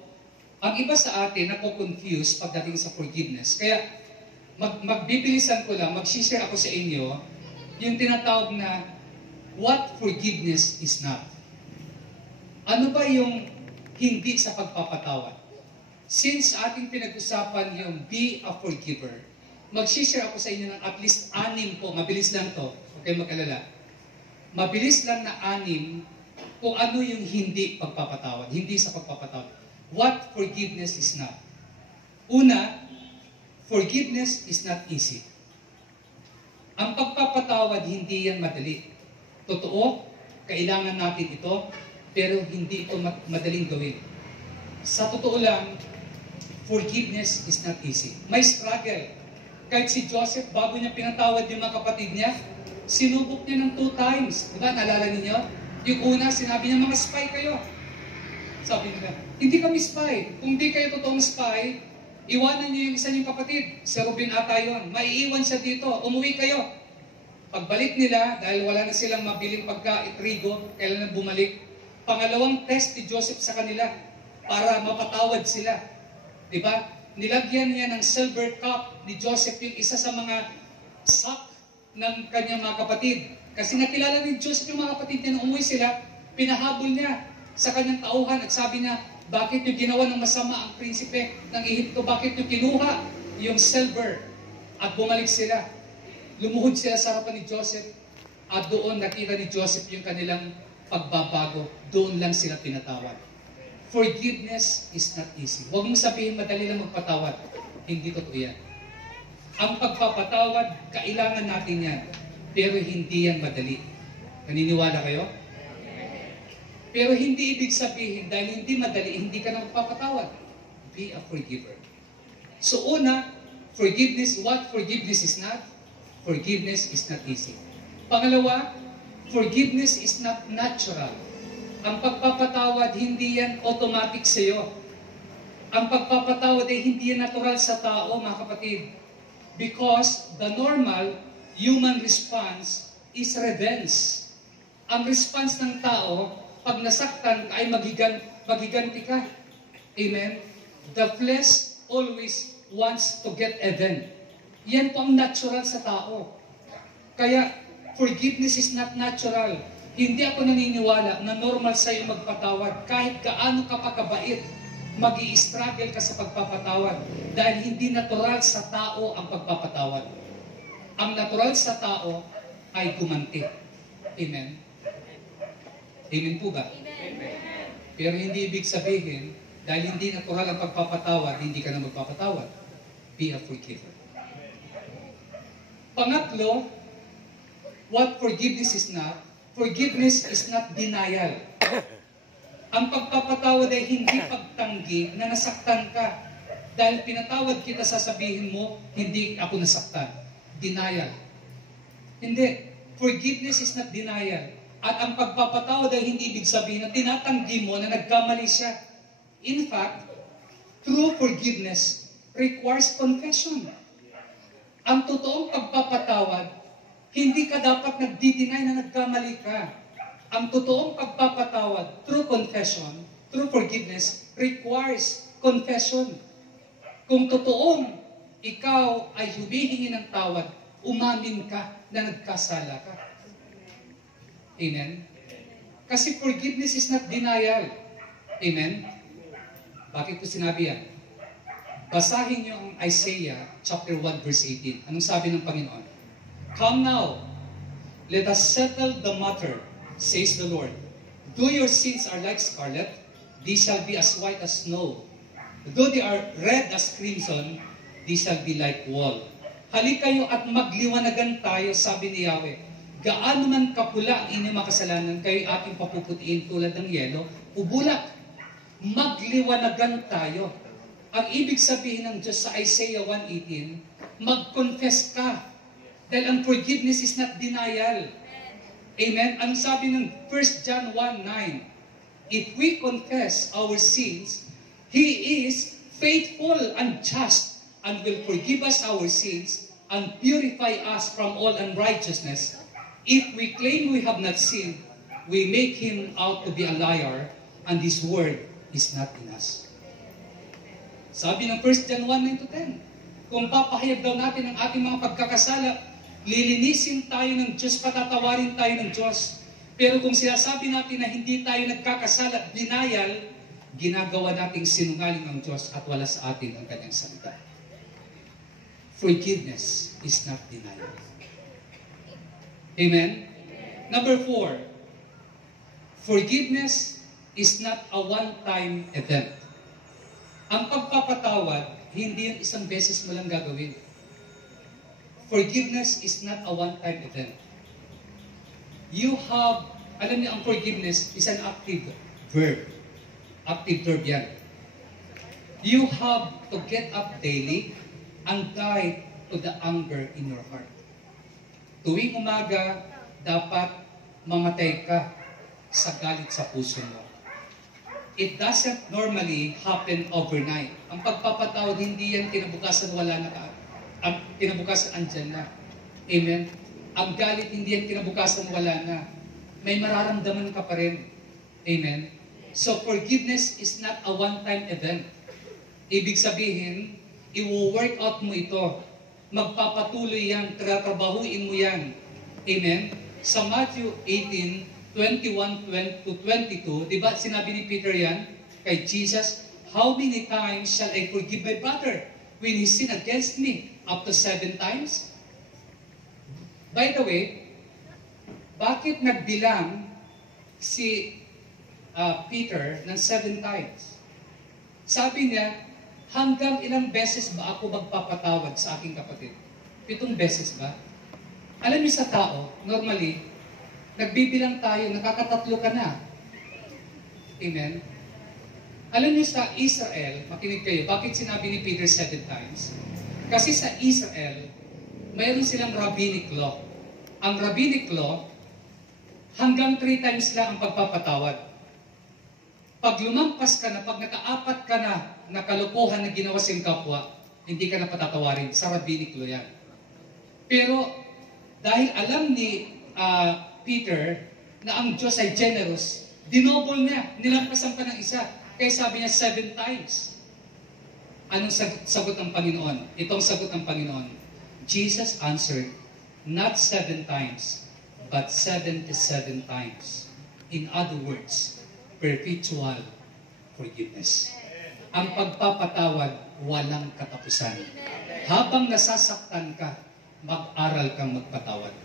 ang iba sa atin napo-confuse pagdating sa forgiveness. Kaya magbibilisan ko lang, mag-share ako sa inyo yung tinatawag na what forgiveness is not. Ano ba yung hindi sa pagpapatawad? Since ating pinag-usapan yung be a forgiver, mag-share ako sa inyo ng at least 6 po, mabilis lang to, okay mag-alala. Mabilis lang na 6 kung ano yung hindi pagpapatawad, hindi sa pagpapatawad. What forgiveness is not. Una, forgiveness is not easy. Ang pagpapatawad, hindi yan madali. Totoo, kailangan natin ito, pero hindi ito madaling gawin. Sa totoo lang, forgiveness is not easy. May struggle. Kahit si Joseph, bago niya pinatawad yung mga kapatid niya, sinubok niya ng 2 times. Diba, naalala ninyo? Yung una, sinabi niya, mga spy kayo. Sabi nila, hindi kami spy. Kung di kayo totoong spy, iwanan niyo yung isa niyong kapatid. Si Ruben ata yun. Maiiwan siya dito. Umuwi kayo. Pagbalik nila, dahil wala na silang mabiling pagka-trigo, kailan na bumalik, pangalawang test ni Joseph sa kanila para mapatawad sila. Diba? Nilagyan niya ng silver cup ni Joseph yung isa sa mga sak ng kanyang mga kapatid. Kasi nakilala ni Joseph yung mga kapatid niya nung umuwi sila, pinahabol niya sa kanyang tauhan at sabi niya, bakit yung ginawa ng masama ang prinsipe ng Ehipto? Bakit yung kinuha yung silver at bumalik sila? Lumuhod sila sa harapan ni Joseph at doon nakita ni Joseph yung kanilang pagbabago. Doon lang sila pinatawad. Forgiveness is not easy. Huwag mong sabihin madali lang magpatawad. Hindi totoo yan. Ang pagpapatawad, kailangan natin yan. Pero hindi yan madali. Naniniwala kayo? Pero hindi ibig sabihin, dahil hindi madali, hindi ka na magpapatawad. Be a forgiver. So una, forgiveness, what forgiveness is not? Forgiveness is not easy. Pangalawa, forgiveness is not natural. Ang pagpapatawad, hindi yan automatic sa iyo. Ang pagpapatawad ay hindi yan natural sa tao, mga kapatid. Because the normal human response is revenge. Ang response ng tao, pag nasaktan ka ay magiganti ka. Amen? The flesh always wants to get even. Yan po ang natural sa tao. Kaya, forgiveness is not natural. Hindi ako naniniwala na normal sa'yo magpatawad. Kahit gaano ka pa kabait, mag-i-struggle ka sa pagpapatawad. Dahil hindi natural sa tao ang pagpapatawad. Ang natural sa tao ay gumanti. Amen? Amen po ba? Amen. Pero hindi ibig sabihin, dahil hindi natural ang pagpapatawad, hindi ka na magpapatawad. Be a forgiver. Pangatlo, what forgiveness is not denial. Ang pagpapatawad ay hindi pagtanggi na nasaktan ka. Dahil pinatawad kita, sasabihin mo, hindi ako nasaktan. Denial. Hindi. Forgiveness is not denial. At ang pagpapatawad ay hindi ibig sabihin na tinatanggi mo na nagkamali siya. In fact, true forgiveness requires confession. Ang totoong pagpapatawad, hindi ka dapat nagdi-deny na nagkamali ka. Ang totoong pagpapatawad, true confession, true forgiveness, requires confession. Kung totoong ikaw ay humihingi ng tawad, umamin ka na nagkasala ka. Amen? Kasi forgiveness is not denial. Amen? Bakit ko sinabi yan? Basahin niyo ang Isaiah chapter 1 verse 18. Anong sabi ng Panginoon? Come now, let us settle the matter, says the Lord. Though your sins are like scarlet, they shall be as white as snow. Though they are red as crimson, they shall be like wool. Halika kayo at magliwanagan tayo, sabi ni Yahweh. Gaano man kapula ang inyong makasalanan, kayo ating papuputiin tulad ng yelo, ubulak. Magliwanagan tayo. Ang ibig sabihin ng Diyos sa Isaiah 1:18, mag-confess ka. Dahil ang forgiveness is not denial. Amen? Ang sabi ng 1 John 1:9, if we confess our sins, He is faithful and just and will forgive us our sins and purify us from all unrighteousness. If we claim we have not sinned, we make Him out to be a liar, and His word is not in us. Sabi ng 1 John 1:9-10, kung papahayag daw natin ang ating mga pagkakasala, Lilinisin tayo ng Diyos, patatawarin tayo ng Diyos. Pero kung sinasabi natin na hindi tayo nagkakasala at denial, ginagawa nating sinungaling ng Diyos at wala sa atin ang kanyang salita. Forgiveness is not denial. Amen? Number 4, forgiveness is not a one-time event. Ang pagpapatawad, hindi yung isang beses mo lang gagawin. Forgiveness is not a one-time event. You have, alam niyo, ang forgiveness is an active verb. Active verb yan. You have to get up daily and die to the anger in your heart. Tuwing umaga, dapat mamatay ka sa galit sa puso mo. It doesn't normally happen overnight. Ang pagpapatawad, hindi yan kinabukasan wala na ka. Ang kinabukasan andyan na. Amen? Ang galit, hindi yan kinabukasan wala na. May mararamdaman ka pa rin. Amen? So, forgiveness is not a one-time event. Ibig sabihin, i-work out mo ito. Magpapatuloy yan, tratrabahuin mo yan. Amen? Sa Matthew 18:21-22, di ba sinabi ni Peter yan kay Jesus, how many times shall I forgive my brother when he sin against me? Up to 7 times? By the way, bakit nagbilang si Peter ng 7 times? Sabi niya, hanggang ilang beses ba ako magpapatawad sa aking kapatid? 7 beses ba? Alam niyo sa tao, normally, nagbibilang tayo, nakakatatlo ka na. Amen? Alam niyo sa Israel, makinig kayo, bakit sinabi ni Peter 7 times? Kasi sa Israel, mayroon silang rabbinic law. Ang rabbinic law, hanggang 3 times lang ang pagpapatawad. Pag lumampas ka na, pag nakaapat ka na kalukuhan na ginawa sa kapwa, hindi ka na patatawarin. Sa rabbinic law yan. Pero, dahil alam ni Peter na ang Diyos ay generous, dinobol niya, nilampasan pa ng isa. Kaya sabi niya 7 times. Anong sagot ng Panginoon? Itong sagot ng Panginoon. Jesus answered, not 7 times, but 77 times. In other words, perpetual forgiveness. Ang pagpapatawad, walang katapusan. Habang nasasaktan ka, mag-aral kang magpatawad.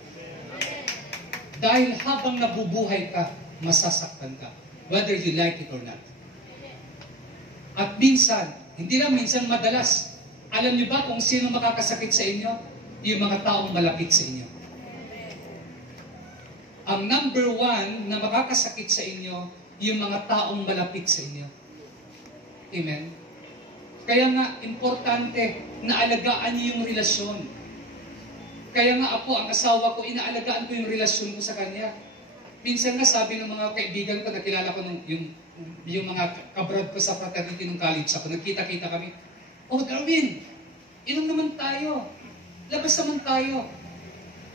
Dahil habang nabubuhay ka, masasaktan ka, whether you like it or not. At minsan, hindi lang minsan, madalas, alam niyo ba kung sino makakasakit sa inyo? Yung mga taong malapit sa inyo. Ang number 1 na makakasakit sa inyo, yung mga taong malapit sa inyo. Amen? Kaya nga, importante na alagaan niyo yung relasyon. Kaya nga ako, ang asawa ko, inaalagaan ko yung relasyon ko sa kanya. Minsan nga sabi ng mga kaibigan ko, nakilala ko yung mga kabrad ko sa fraternity ng college ako, nagkita-kita kami. Oh, Darwin, inom naman tayo. Labas naman tayo.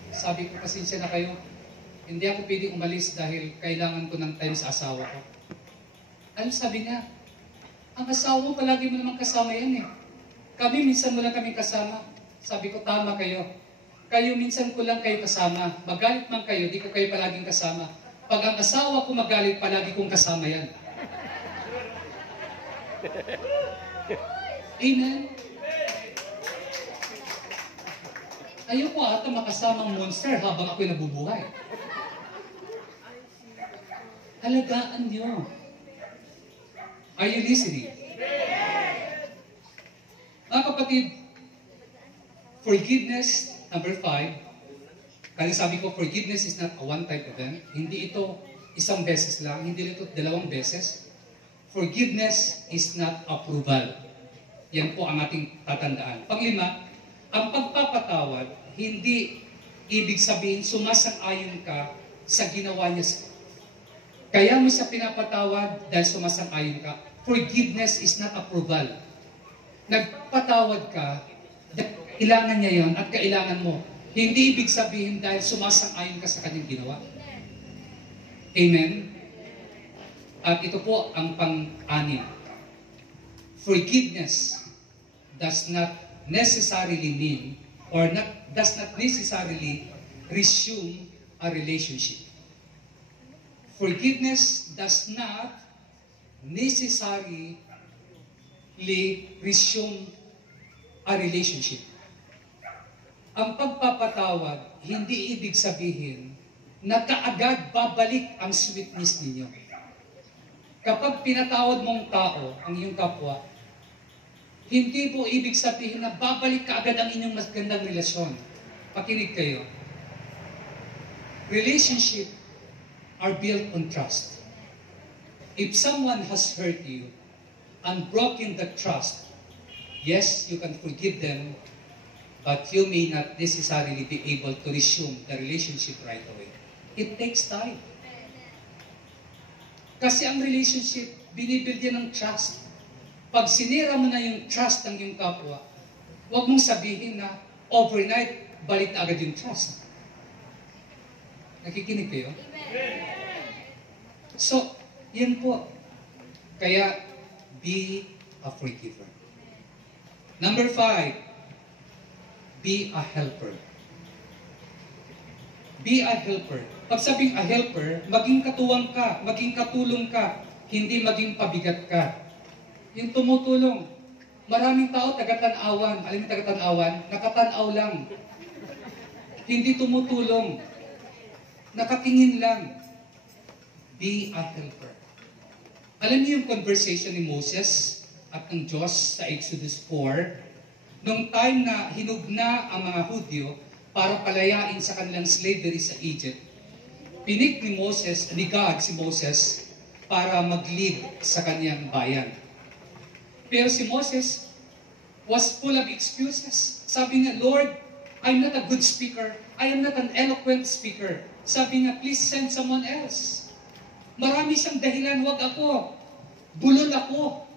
Sabi ko, pasensya na kayo. Hindi ako pwedeng umalis dahil kailangan ko ng time sa asawa ko. Ano sabi niya? Ang asawa mo, palagi mo naman kasama yan eh. Kami, minsan mo lang kami kasama. Sabi ko, tama kayo. Kayo, minsan ko lang kayo kasama. Magalit man kayo, di ko kayo palaging kasama. Pag ang asawa ko magalit, palagi kong kasama yan. Amen? Ayoko ata makasamang monster habang ako'y nabubuhay. Alagaan niyo. Are you listening? Mga kapatid, forgiveness, number 5, kaya sabi ko, forgiveness is not a one-time event. Hindi ito isang beses lang, hindi ito 2 beses. Forgiveness is not approval. Yan po ang ating tatandaan. Panglima, ang pagpapatawad, hindi ibig sabihin sumasang-ayon ka sa ginawa niya. Kaya mo siya pinapatawad dahil sumasang-ayon ka. Forgiveness is not approval. Nagpatawad ka, kailangan niya yan at kailangan mo. Hindi ibig sabihin dahil sumasang-ayon ka sa kanyang ginawa. Amen? At ito po ang pang-anim. Forgiveness does not necessarily mean or does not necessarily resume a relationship. Forgiveness does not necessarily resume a relationship. Ang pagpapatawad, hindi ibig sabihin na kaagad babalik ang sweetness ninyo. Kapag pinatawad mong tao, ang iyong kapwa, hindi po ibig sabihin na babalik kaagad ang inyong mas gandang relasyon. Pakinig kayo. Relationship are built on trust. If someone has hurt you and broken the trust, yes, you can forgive them, but you may not necessarily be able to resume the relationship right away. It takes time. Kasi ang relationship, binibuild yan ng trust. Pag sinira mo na yung trust ng iyong kapwa, huwag mong sabihin na overnight, balik na agad yung trust. Nakikinig kayo? So, yan po. Kaya, be a forgiver. Number 5, be a helper. Be a helper. Pag sabing a helper, maging katuwang ka, maging katulong ka, hindi maging pabigat ka. Yung tumutulong. Maraming tao taga-tanawan. Alam mo taga-tanawan? Nakatanaw lang. Hindi tumutulong. Nakatingin lang. Be a helper. Alam niyo yung conversation ni Moses at ng Diyos sa Exodus 4, nung time na hinugna ang mga Hudyo para palayain sa kanilang slavery sa Egypt, pinik ni God si Moses para mag-lead sa kanyang bayan. Pero si Moses was full of excuses. Sabi niya, Lord, I'm not a good speaker. I am not an eloquent speaker. Sabi niya, please send someone else. Marami siyang dahilan, wag ako. Bulol ako.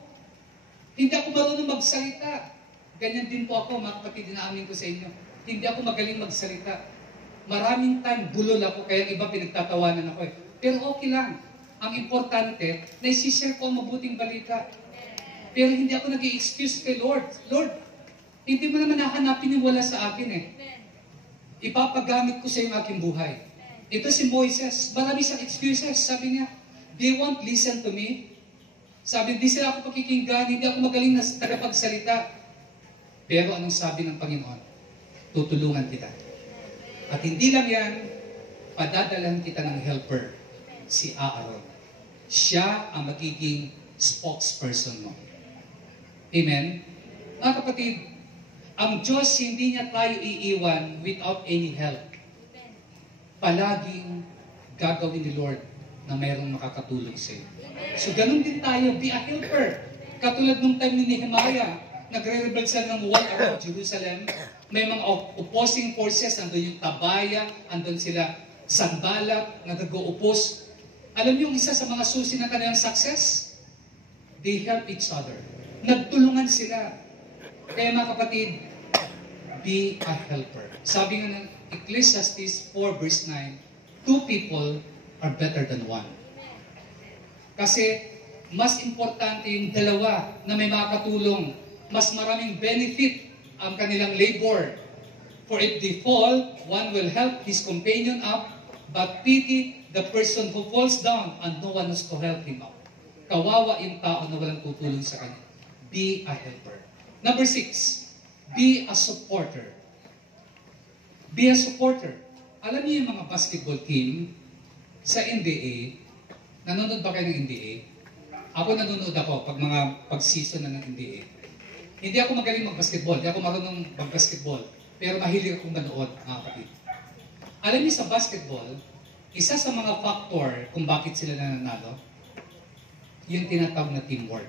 Hindi ako marunong magsalita. Ganyan din po ako, mga kapatid, inaamin ko sa inyo. Hindi ako magaling magsalita. Maraming time, bulol ako, kaya iba pinagtatawanan ako eh. Pero okay lang. Ang importante, naisishare ko ang mabuting balita. Pero hindi ako nag-i-excuse kay Lord. Lord, hindi mo naman nahanapin yung wala sa akin eh. Ipapagamit ko sa iyo ang aking buhay. Ito si Moises, marami siyang excuses. Sabi niya, they won't listen to me. Sabi, hindi sila ako pakikinggan, hindi ako magaling na tagapagsalita. Pero anong sabi ng Panginoon? Tutulungan kita. At hindi lang yan, padadalahan kita ng helper, si Aaron. Siya ang magiging spokesperson mo. Amen? Mga kapatid, ang Diyos hindi niya tayo iiwan without any help. Palaging gagawin ni Lord na mayroong makakatulong sa iyo. So ganun din tayo, be a helper. Katulad nung time ni Nehemiah, nagre-rebel sila ng wall around Jerusalem. May mga opposing forces, andun yung Tabaya, andun sila Sanballat, na nag-o-oppose. Alam niyo, isa sa mga susi ng kanilang success? They help each other. Nagtulungan sila. Kaya mga kapatid, be a helper. Sabi nga ng Ecclesiastes 4 verse 9, 2 people are better than one. Kasi mas importante yung dalawa na may makakatulong. Mas maraming benefit ang kanilang labor. For if they fall, one will help his companion up, but pity the person who falls down and no one is to help him up. Kawawa yung tao na walang tutulong sa kanya. Be a helper. Number 6, be a supporter. Be a supporter. Alam niyo yung mga basketball team sa NBA, nanonood ba kayo ng NBA? Ako nanonood ako pag-season na ng NBA. Hindi ako magaling mag-basketball, hindi ako marunong mag-basketball, pero mahilig akong manood, mga kapatid. Alam niyo sa basketball, isa sa mga factor kung bakit sila nananalo, yung tinatawag na teamwork.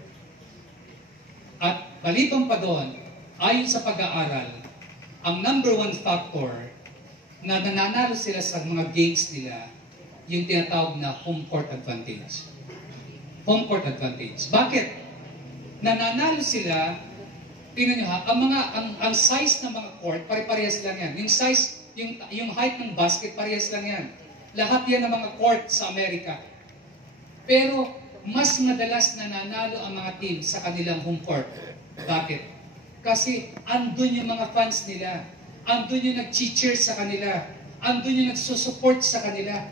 At maliban pa doon, ayon sa pag-aaral, ang number 1 factor na nananalo sila sa mga games nila, yung tinatawag na home court advantage. Home court advantage. Bakit? Nananalo sila, tingnan nyo ha, ang size ng mga court, pare-parehas lang yan. Yung size, yung height ng basket, parehas lang yan. Lahat yan ng mga court sa Amerika. Pero, mas madalas nananalo ang mga team sa kanilang home court. Bakit? Kasi andun yung mga fans nila. Andun yung nag-cheer sa kanila. Andun yung nagsusupport sa kanila.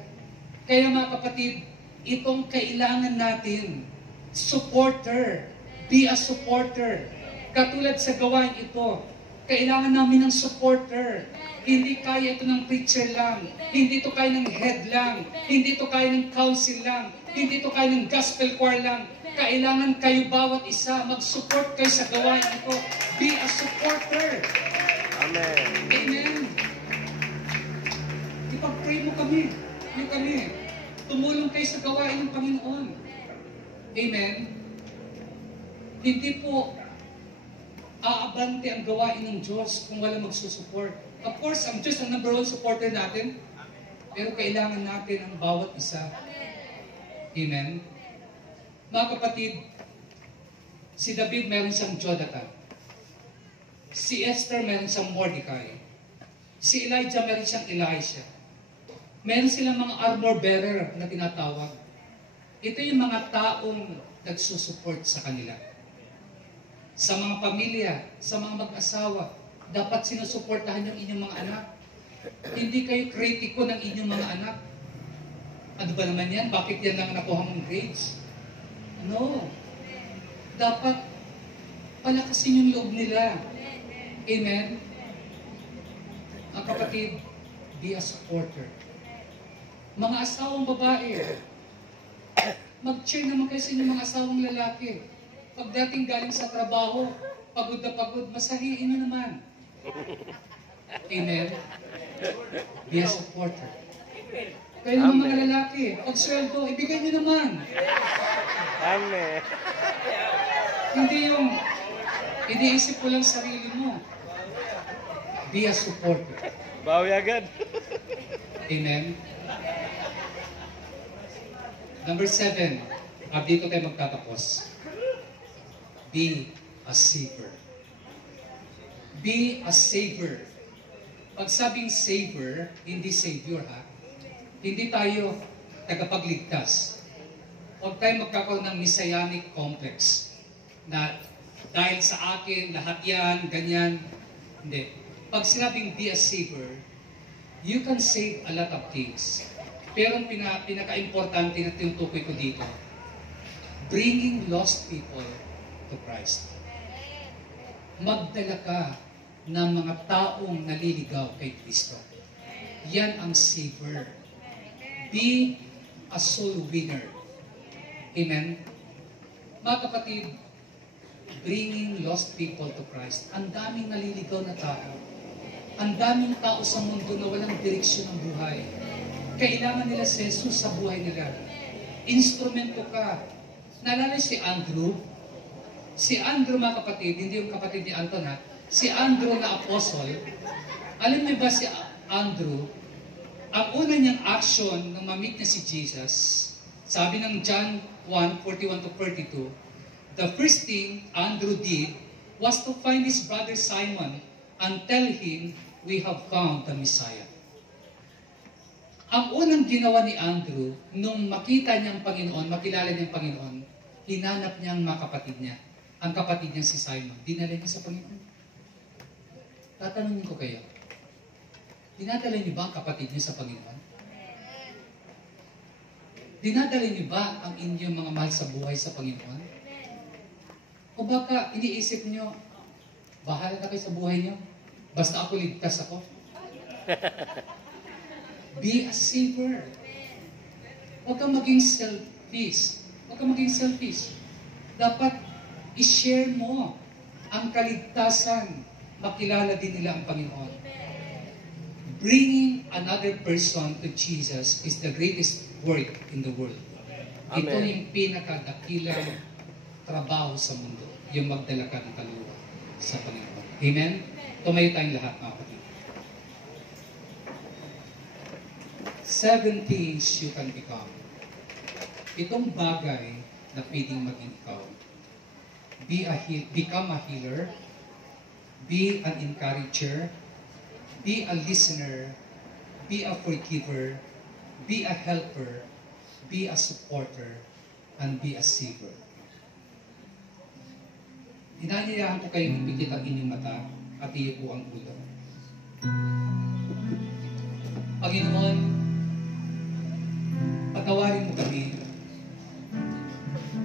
Kaya mga kapatid, itong kailangan natin, supporter. Be a supporter. Katulad sa gawain ito, kailangan namin ng supporter. Hindi kaya ito ng preacher lang. Hindi ito kaya ng head lang. Hindi ito kaya ng council lang. Hindi ito kaya ng gospel choir lang. Kailangan kayo bawat isa, mag-support kayo sa gawain ito. Be a supporter. Amen. Amen. Ipag-pray mo kami. Yung kami. Tumulong kayo sa gawain ng Panginoon. Amen. Hindi po aabante ang gawain ng Diyos kung wala magsusupport. Of course, ang Diyos ang number one supporter natin. Pero kailangan natin ang bawat isa. Amen. Mga kapatid, si David meron siyang Jonathan. Si Esther meron siyang Mordecai. Si Elijah meron siyang Elisha. Meron silang mga armor bearer na tinatawag. Ito yung mga taong nagsusupport sa kanila. Sa mga pamilya, sa mga mag-asawa, dapat sinusuportahan yung inyong mga anak. Hindi kayo kritiko ng inyong mga anak. Ano ba naman yan? Bakit yan lang nakuha mong grades? No. Dapat palakasin yung loob nila. Amen? Ang kapatid, be a supporter. Mga asawang babae, mag-cheer naman kayo sa inyong mga asawang lalaki. Pagdating galing sa trabaho, pagod na pagod, masahiin nyo naman. Amen? Be a supporter. Kayo naman mga lalaki, pag sweldo, ibigay nyo naman. Amen. Hindi yung iniisip ko lang sarili mo. Be a supporter. Bawi agad. Amen? Number 7, dito tayo magtatapos. Be a saver. Be a saver. Pag sabing saver, hindi savior ha. Hindi tayo tagapagligtas. Huwag tayo magkakaroon ng messianic complex na dahil sa akin, lahat yan, ganyan. Hindi. Pag sinabing be a saver, you can save a lot of things. Pero ang pinaka-importante na tinutukoy ko dito, bringing lost people to Christ. Magdala ka ng mga taong naliligaw kay Kristo. Yan ang saver. Be a soul winner. Amen? Mga kapatid, bringing lost people to Christ. Ang daming naliligaw na tao. Ang daming tao sa mundo na walang direksyon ng buhay. Kailangan nila si Jesus sa buhay nila. Instrumento ka. Naalala si Andrew? Si Andrew, mga kapatid, hindi yung kapatid ni Anton ha. Si Andrew na apostle. Alam niyo ba si Andrew, ang una niyang action nang ma-meet niya si Jesus, sabi ng John 1:41-42, the first thing Andrew did was to find his brother Simon and tell him, we have found the Messiah. Ang unang ginawa ni Andrew, nung makita niyang Panginoon, makilala niyang Panginoon, hinanap niya ang mga kapatid niya. Ang kapatid niya si Simon. Dinala niya sa Panginoon. Tatanungin ko kayo, dinadala niyo ba ang kapatid niyo sa Panginoon? Dinadala niyo ba ang inyong mga mahal sa buhay sa Panginoon? O baka iniisip niyo, bahala na kayo sa buhay niyo, basta ako ligtas ako? Be a saver. Huwag kang maging selfish. Huwag kang maging selfish. Dapat i-share mo ang kaligtasan. Makilala din nila ang Panginoon. Bringing another person to Jesus is the greatest work in the world. Amen. Ito yung pinakadakilang trabaho sa mundo. Yung magdala ka ng kaluluwa sa Panginoon. Amen? Tumayo tayong lahat, mga kapatid. 7 things you can become. Itong bagay na pwedeng maging ikaw. Become a healer. Be an encourager. Be a listener. Be a forgiver. Be a helper. Be a supporter. And be a saver. Inanyayahan ko kayong ipikit ang inyong mata at iyo po ang ulo. Panginoon, patawarin mo kami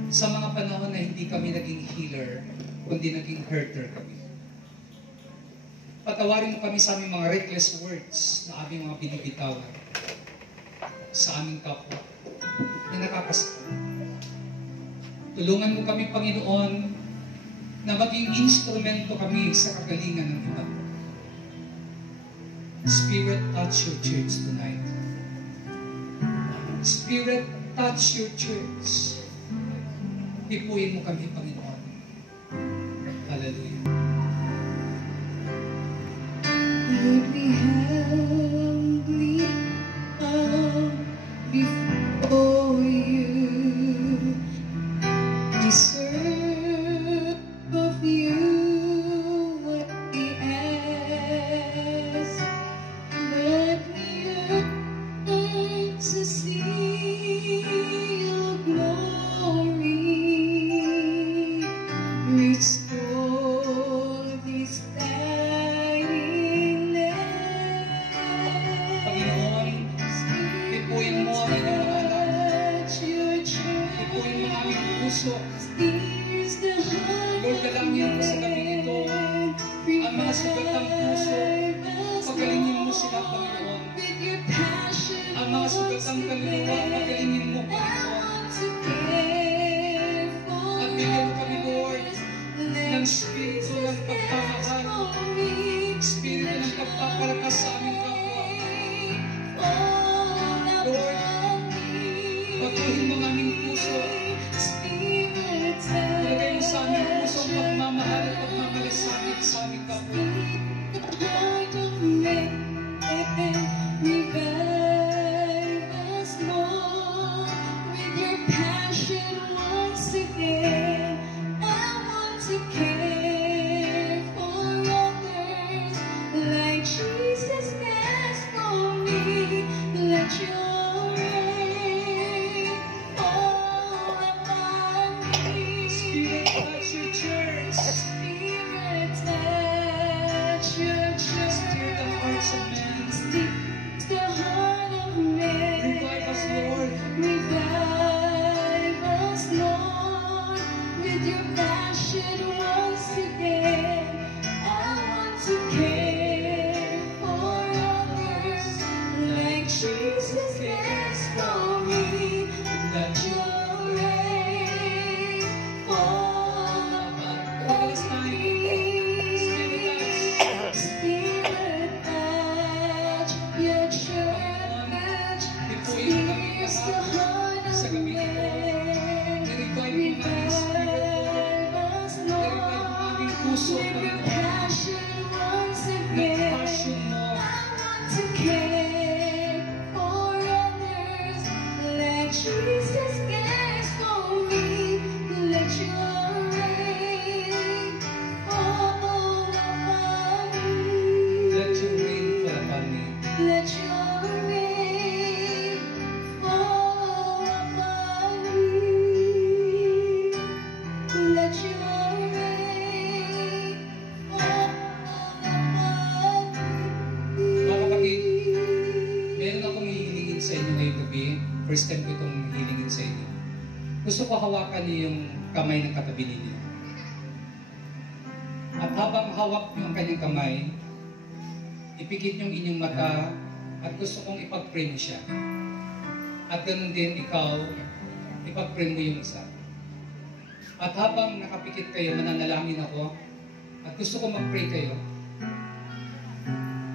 sa mga panahon na hindi kami naging healer, kundi naging hurter kami. Patawarin mo kami sa aming mga reckless words na aming mga binibitawan sa aming kapwa na nakakasakit. Tulungan mo kami, Panginoon, na maging instrumento kami sa kagalingan ng iba. Spirit, touch your church tonight. Spirit, touch your church. Ipuin mo kami, Panginoon. Hallelujah. Lord, we humbly bow before you, deserve of you what we ask, but we yearn to see your glory, restore this dying land. Panginoon, ipuin mo ang inyong mga anak. Your church Ipuin mo ang aming puso. steers the heart. Lord, dalangin mo sa gabing ito ang mga sugatang puso. Pagalingin mo sila, Panginoon. With your passion, Ang mga sugatang kaluluwa, pagalingin mo, I Panginoon. want to care for At bigyan mo kami, Lord, Let ng spirito ng pagmamahal, for me. spirito ng pagpapalakas sa aming kapwa. Fall Lord, upon me. patuhin mo ang aming puso. Spirit, Ilagay mo sa aming puso ang pagmamahal at pagmamalasakit sa aming kapwa. heart of man, revive us, Lord, with your passion once again. I want to care for others like Jesus cares for me. Let your rain fall upon me. Spirit, touch your church. Spirit, touch your church. Stir the hearts of men. Steep the heart of man. Revive us, Lord. Revive us, Lord, with your passion once again. I want to care for others like Jesus cares for me. Let your rain fall upon me. Spirit, touch your church. Steers the heart of man. Revive us, Lord, with your passion once again. Passion mo. I want to care for others like Jesus cares for me. Let your rain fall upon me. Let your rain fall upon me. Let your rain fall upon me. Let your rain fall upon me. Mga kapatid, meron akong hihilingin sa inyo ngayong gabi. First time ko itong hihilingin sa inyo. Gusto ko hawakan niyo yung kamay ng katabi ninyo. At habang hawak niyo ang kanyang kamay, ipikit niyo ang inyong mata at gusto kong ipag-pray mo siya. At ganun din ikaw, ipag-pray mo yung isa. At habang nakapikit kayo, mananalangin ako at gusto ko mag-pray kayo.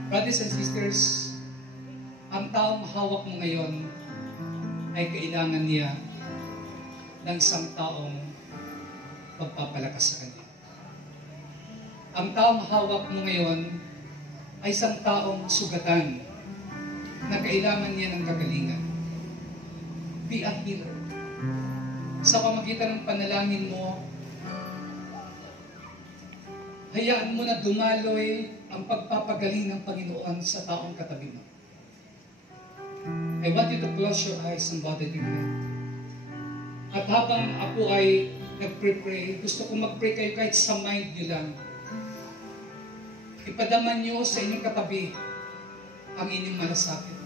Brothers and sisters, ang taong hawak mo ngayon ay kailangan niya ng isang taong magpapalakas sa kanya. Ang taong hawak mo ngayon ay isang taong sugatan na kailangan niya ng kagalingan. Be a healer. Sa pamagitan ng panalangin mo, hayaan mo na dumaloy ang pagpapagaling ng Panginoon sa taong katabi mo. I want you to close your eyes and bow your head. At habang ako ay nagpre-pray, gusto kong mag-pray kayo kahit sa mind nyo lang. Ipadaman niyo sa inyong katabi ang inyong malasakit.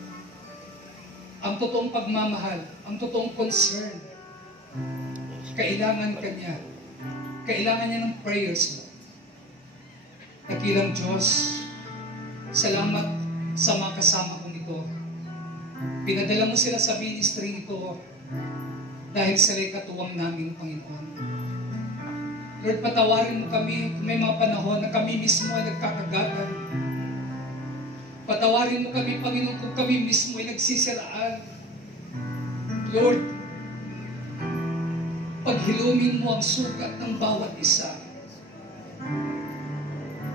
Ang totoong pagmamahal, ang totoong concern. Kailangan kanya. Kailangan niya ng prayers mo. Dakilang Diyos, salamat sa mga kasama kong ito. Pinadala mo sila sa ministry ito dahil sila'y katuwang namin, Panginoon. Lord, patawarin mo kami kung may mga panahon na kami mismo ay nagkakagatan. Patawarin mo kami, Panginoon, kung kami mismo ay nagsisiraan. Lord, paghilumin mo ang sugat ng bawat isa.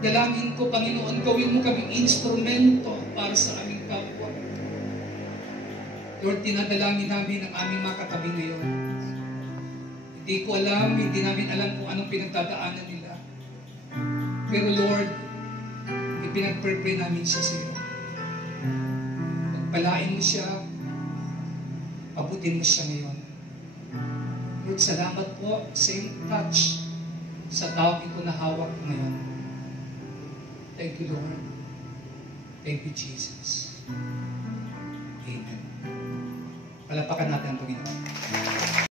Dalangin ko, Panginoon, gawin mo kaming instrumento para sa aming kapwa. Lord, tinadalangin namin ang aming mga katabi ngayon. Hindi ko alam, hindi namin alam kung anong pinagdadaanan nila. Pero Lord, ipinag-pray namin siya sa iyo. Pagpalain mo siya, pabutin mo siya ngayon. Lord, salamat po sa iyong touch sa taong ito na hawak ngayon. Thank you, Lord. Thank you, Jesus. Amen. Palapakan natin ang Panginoon.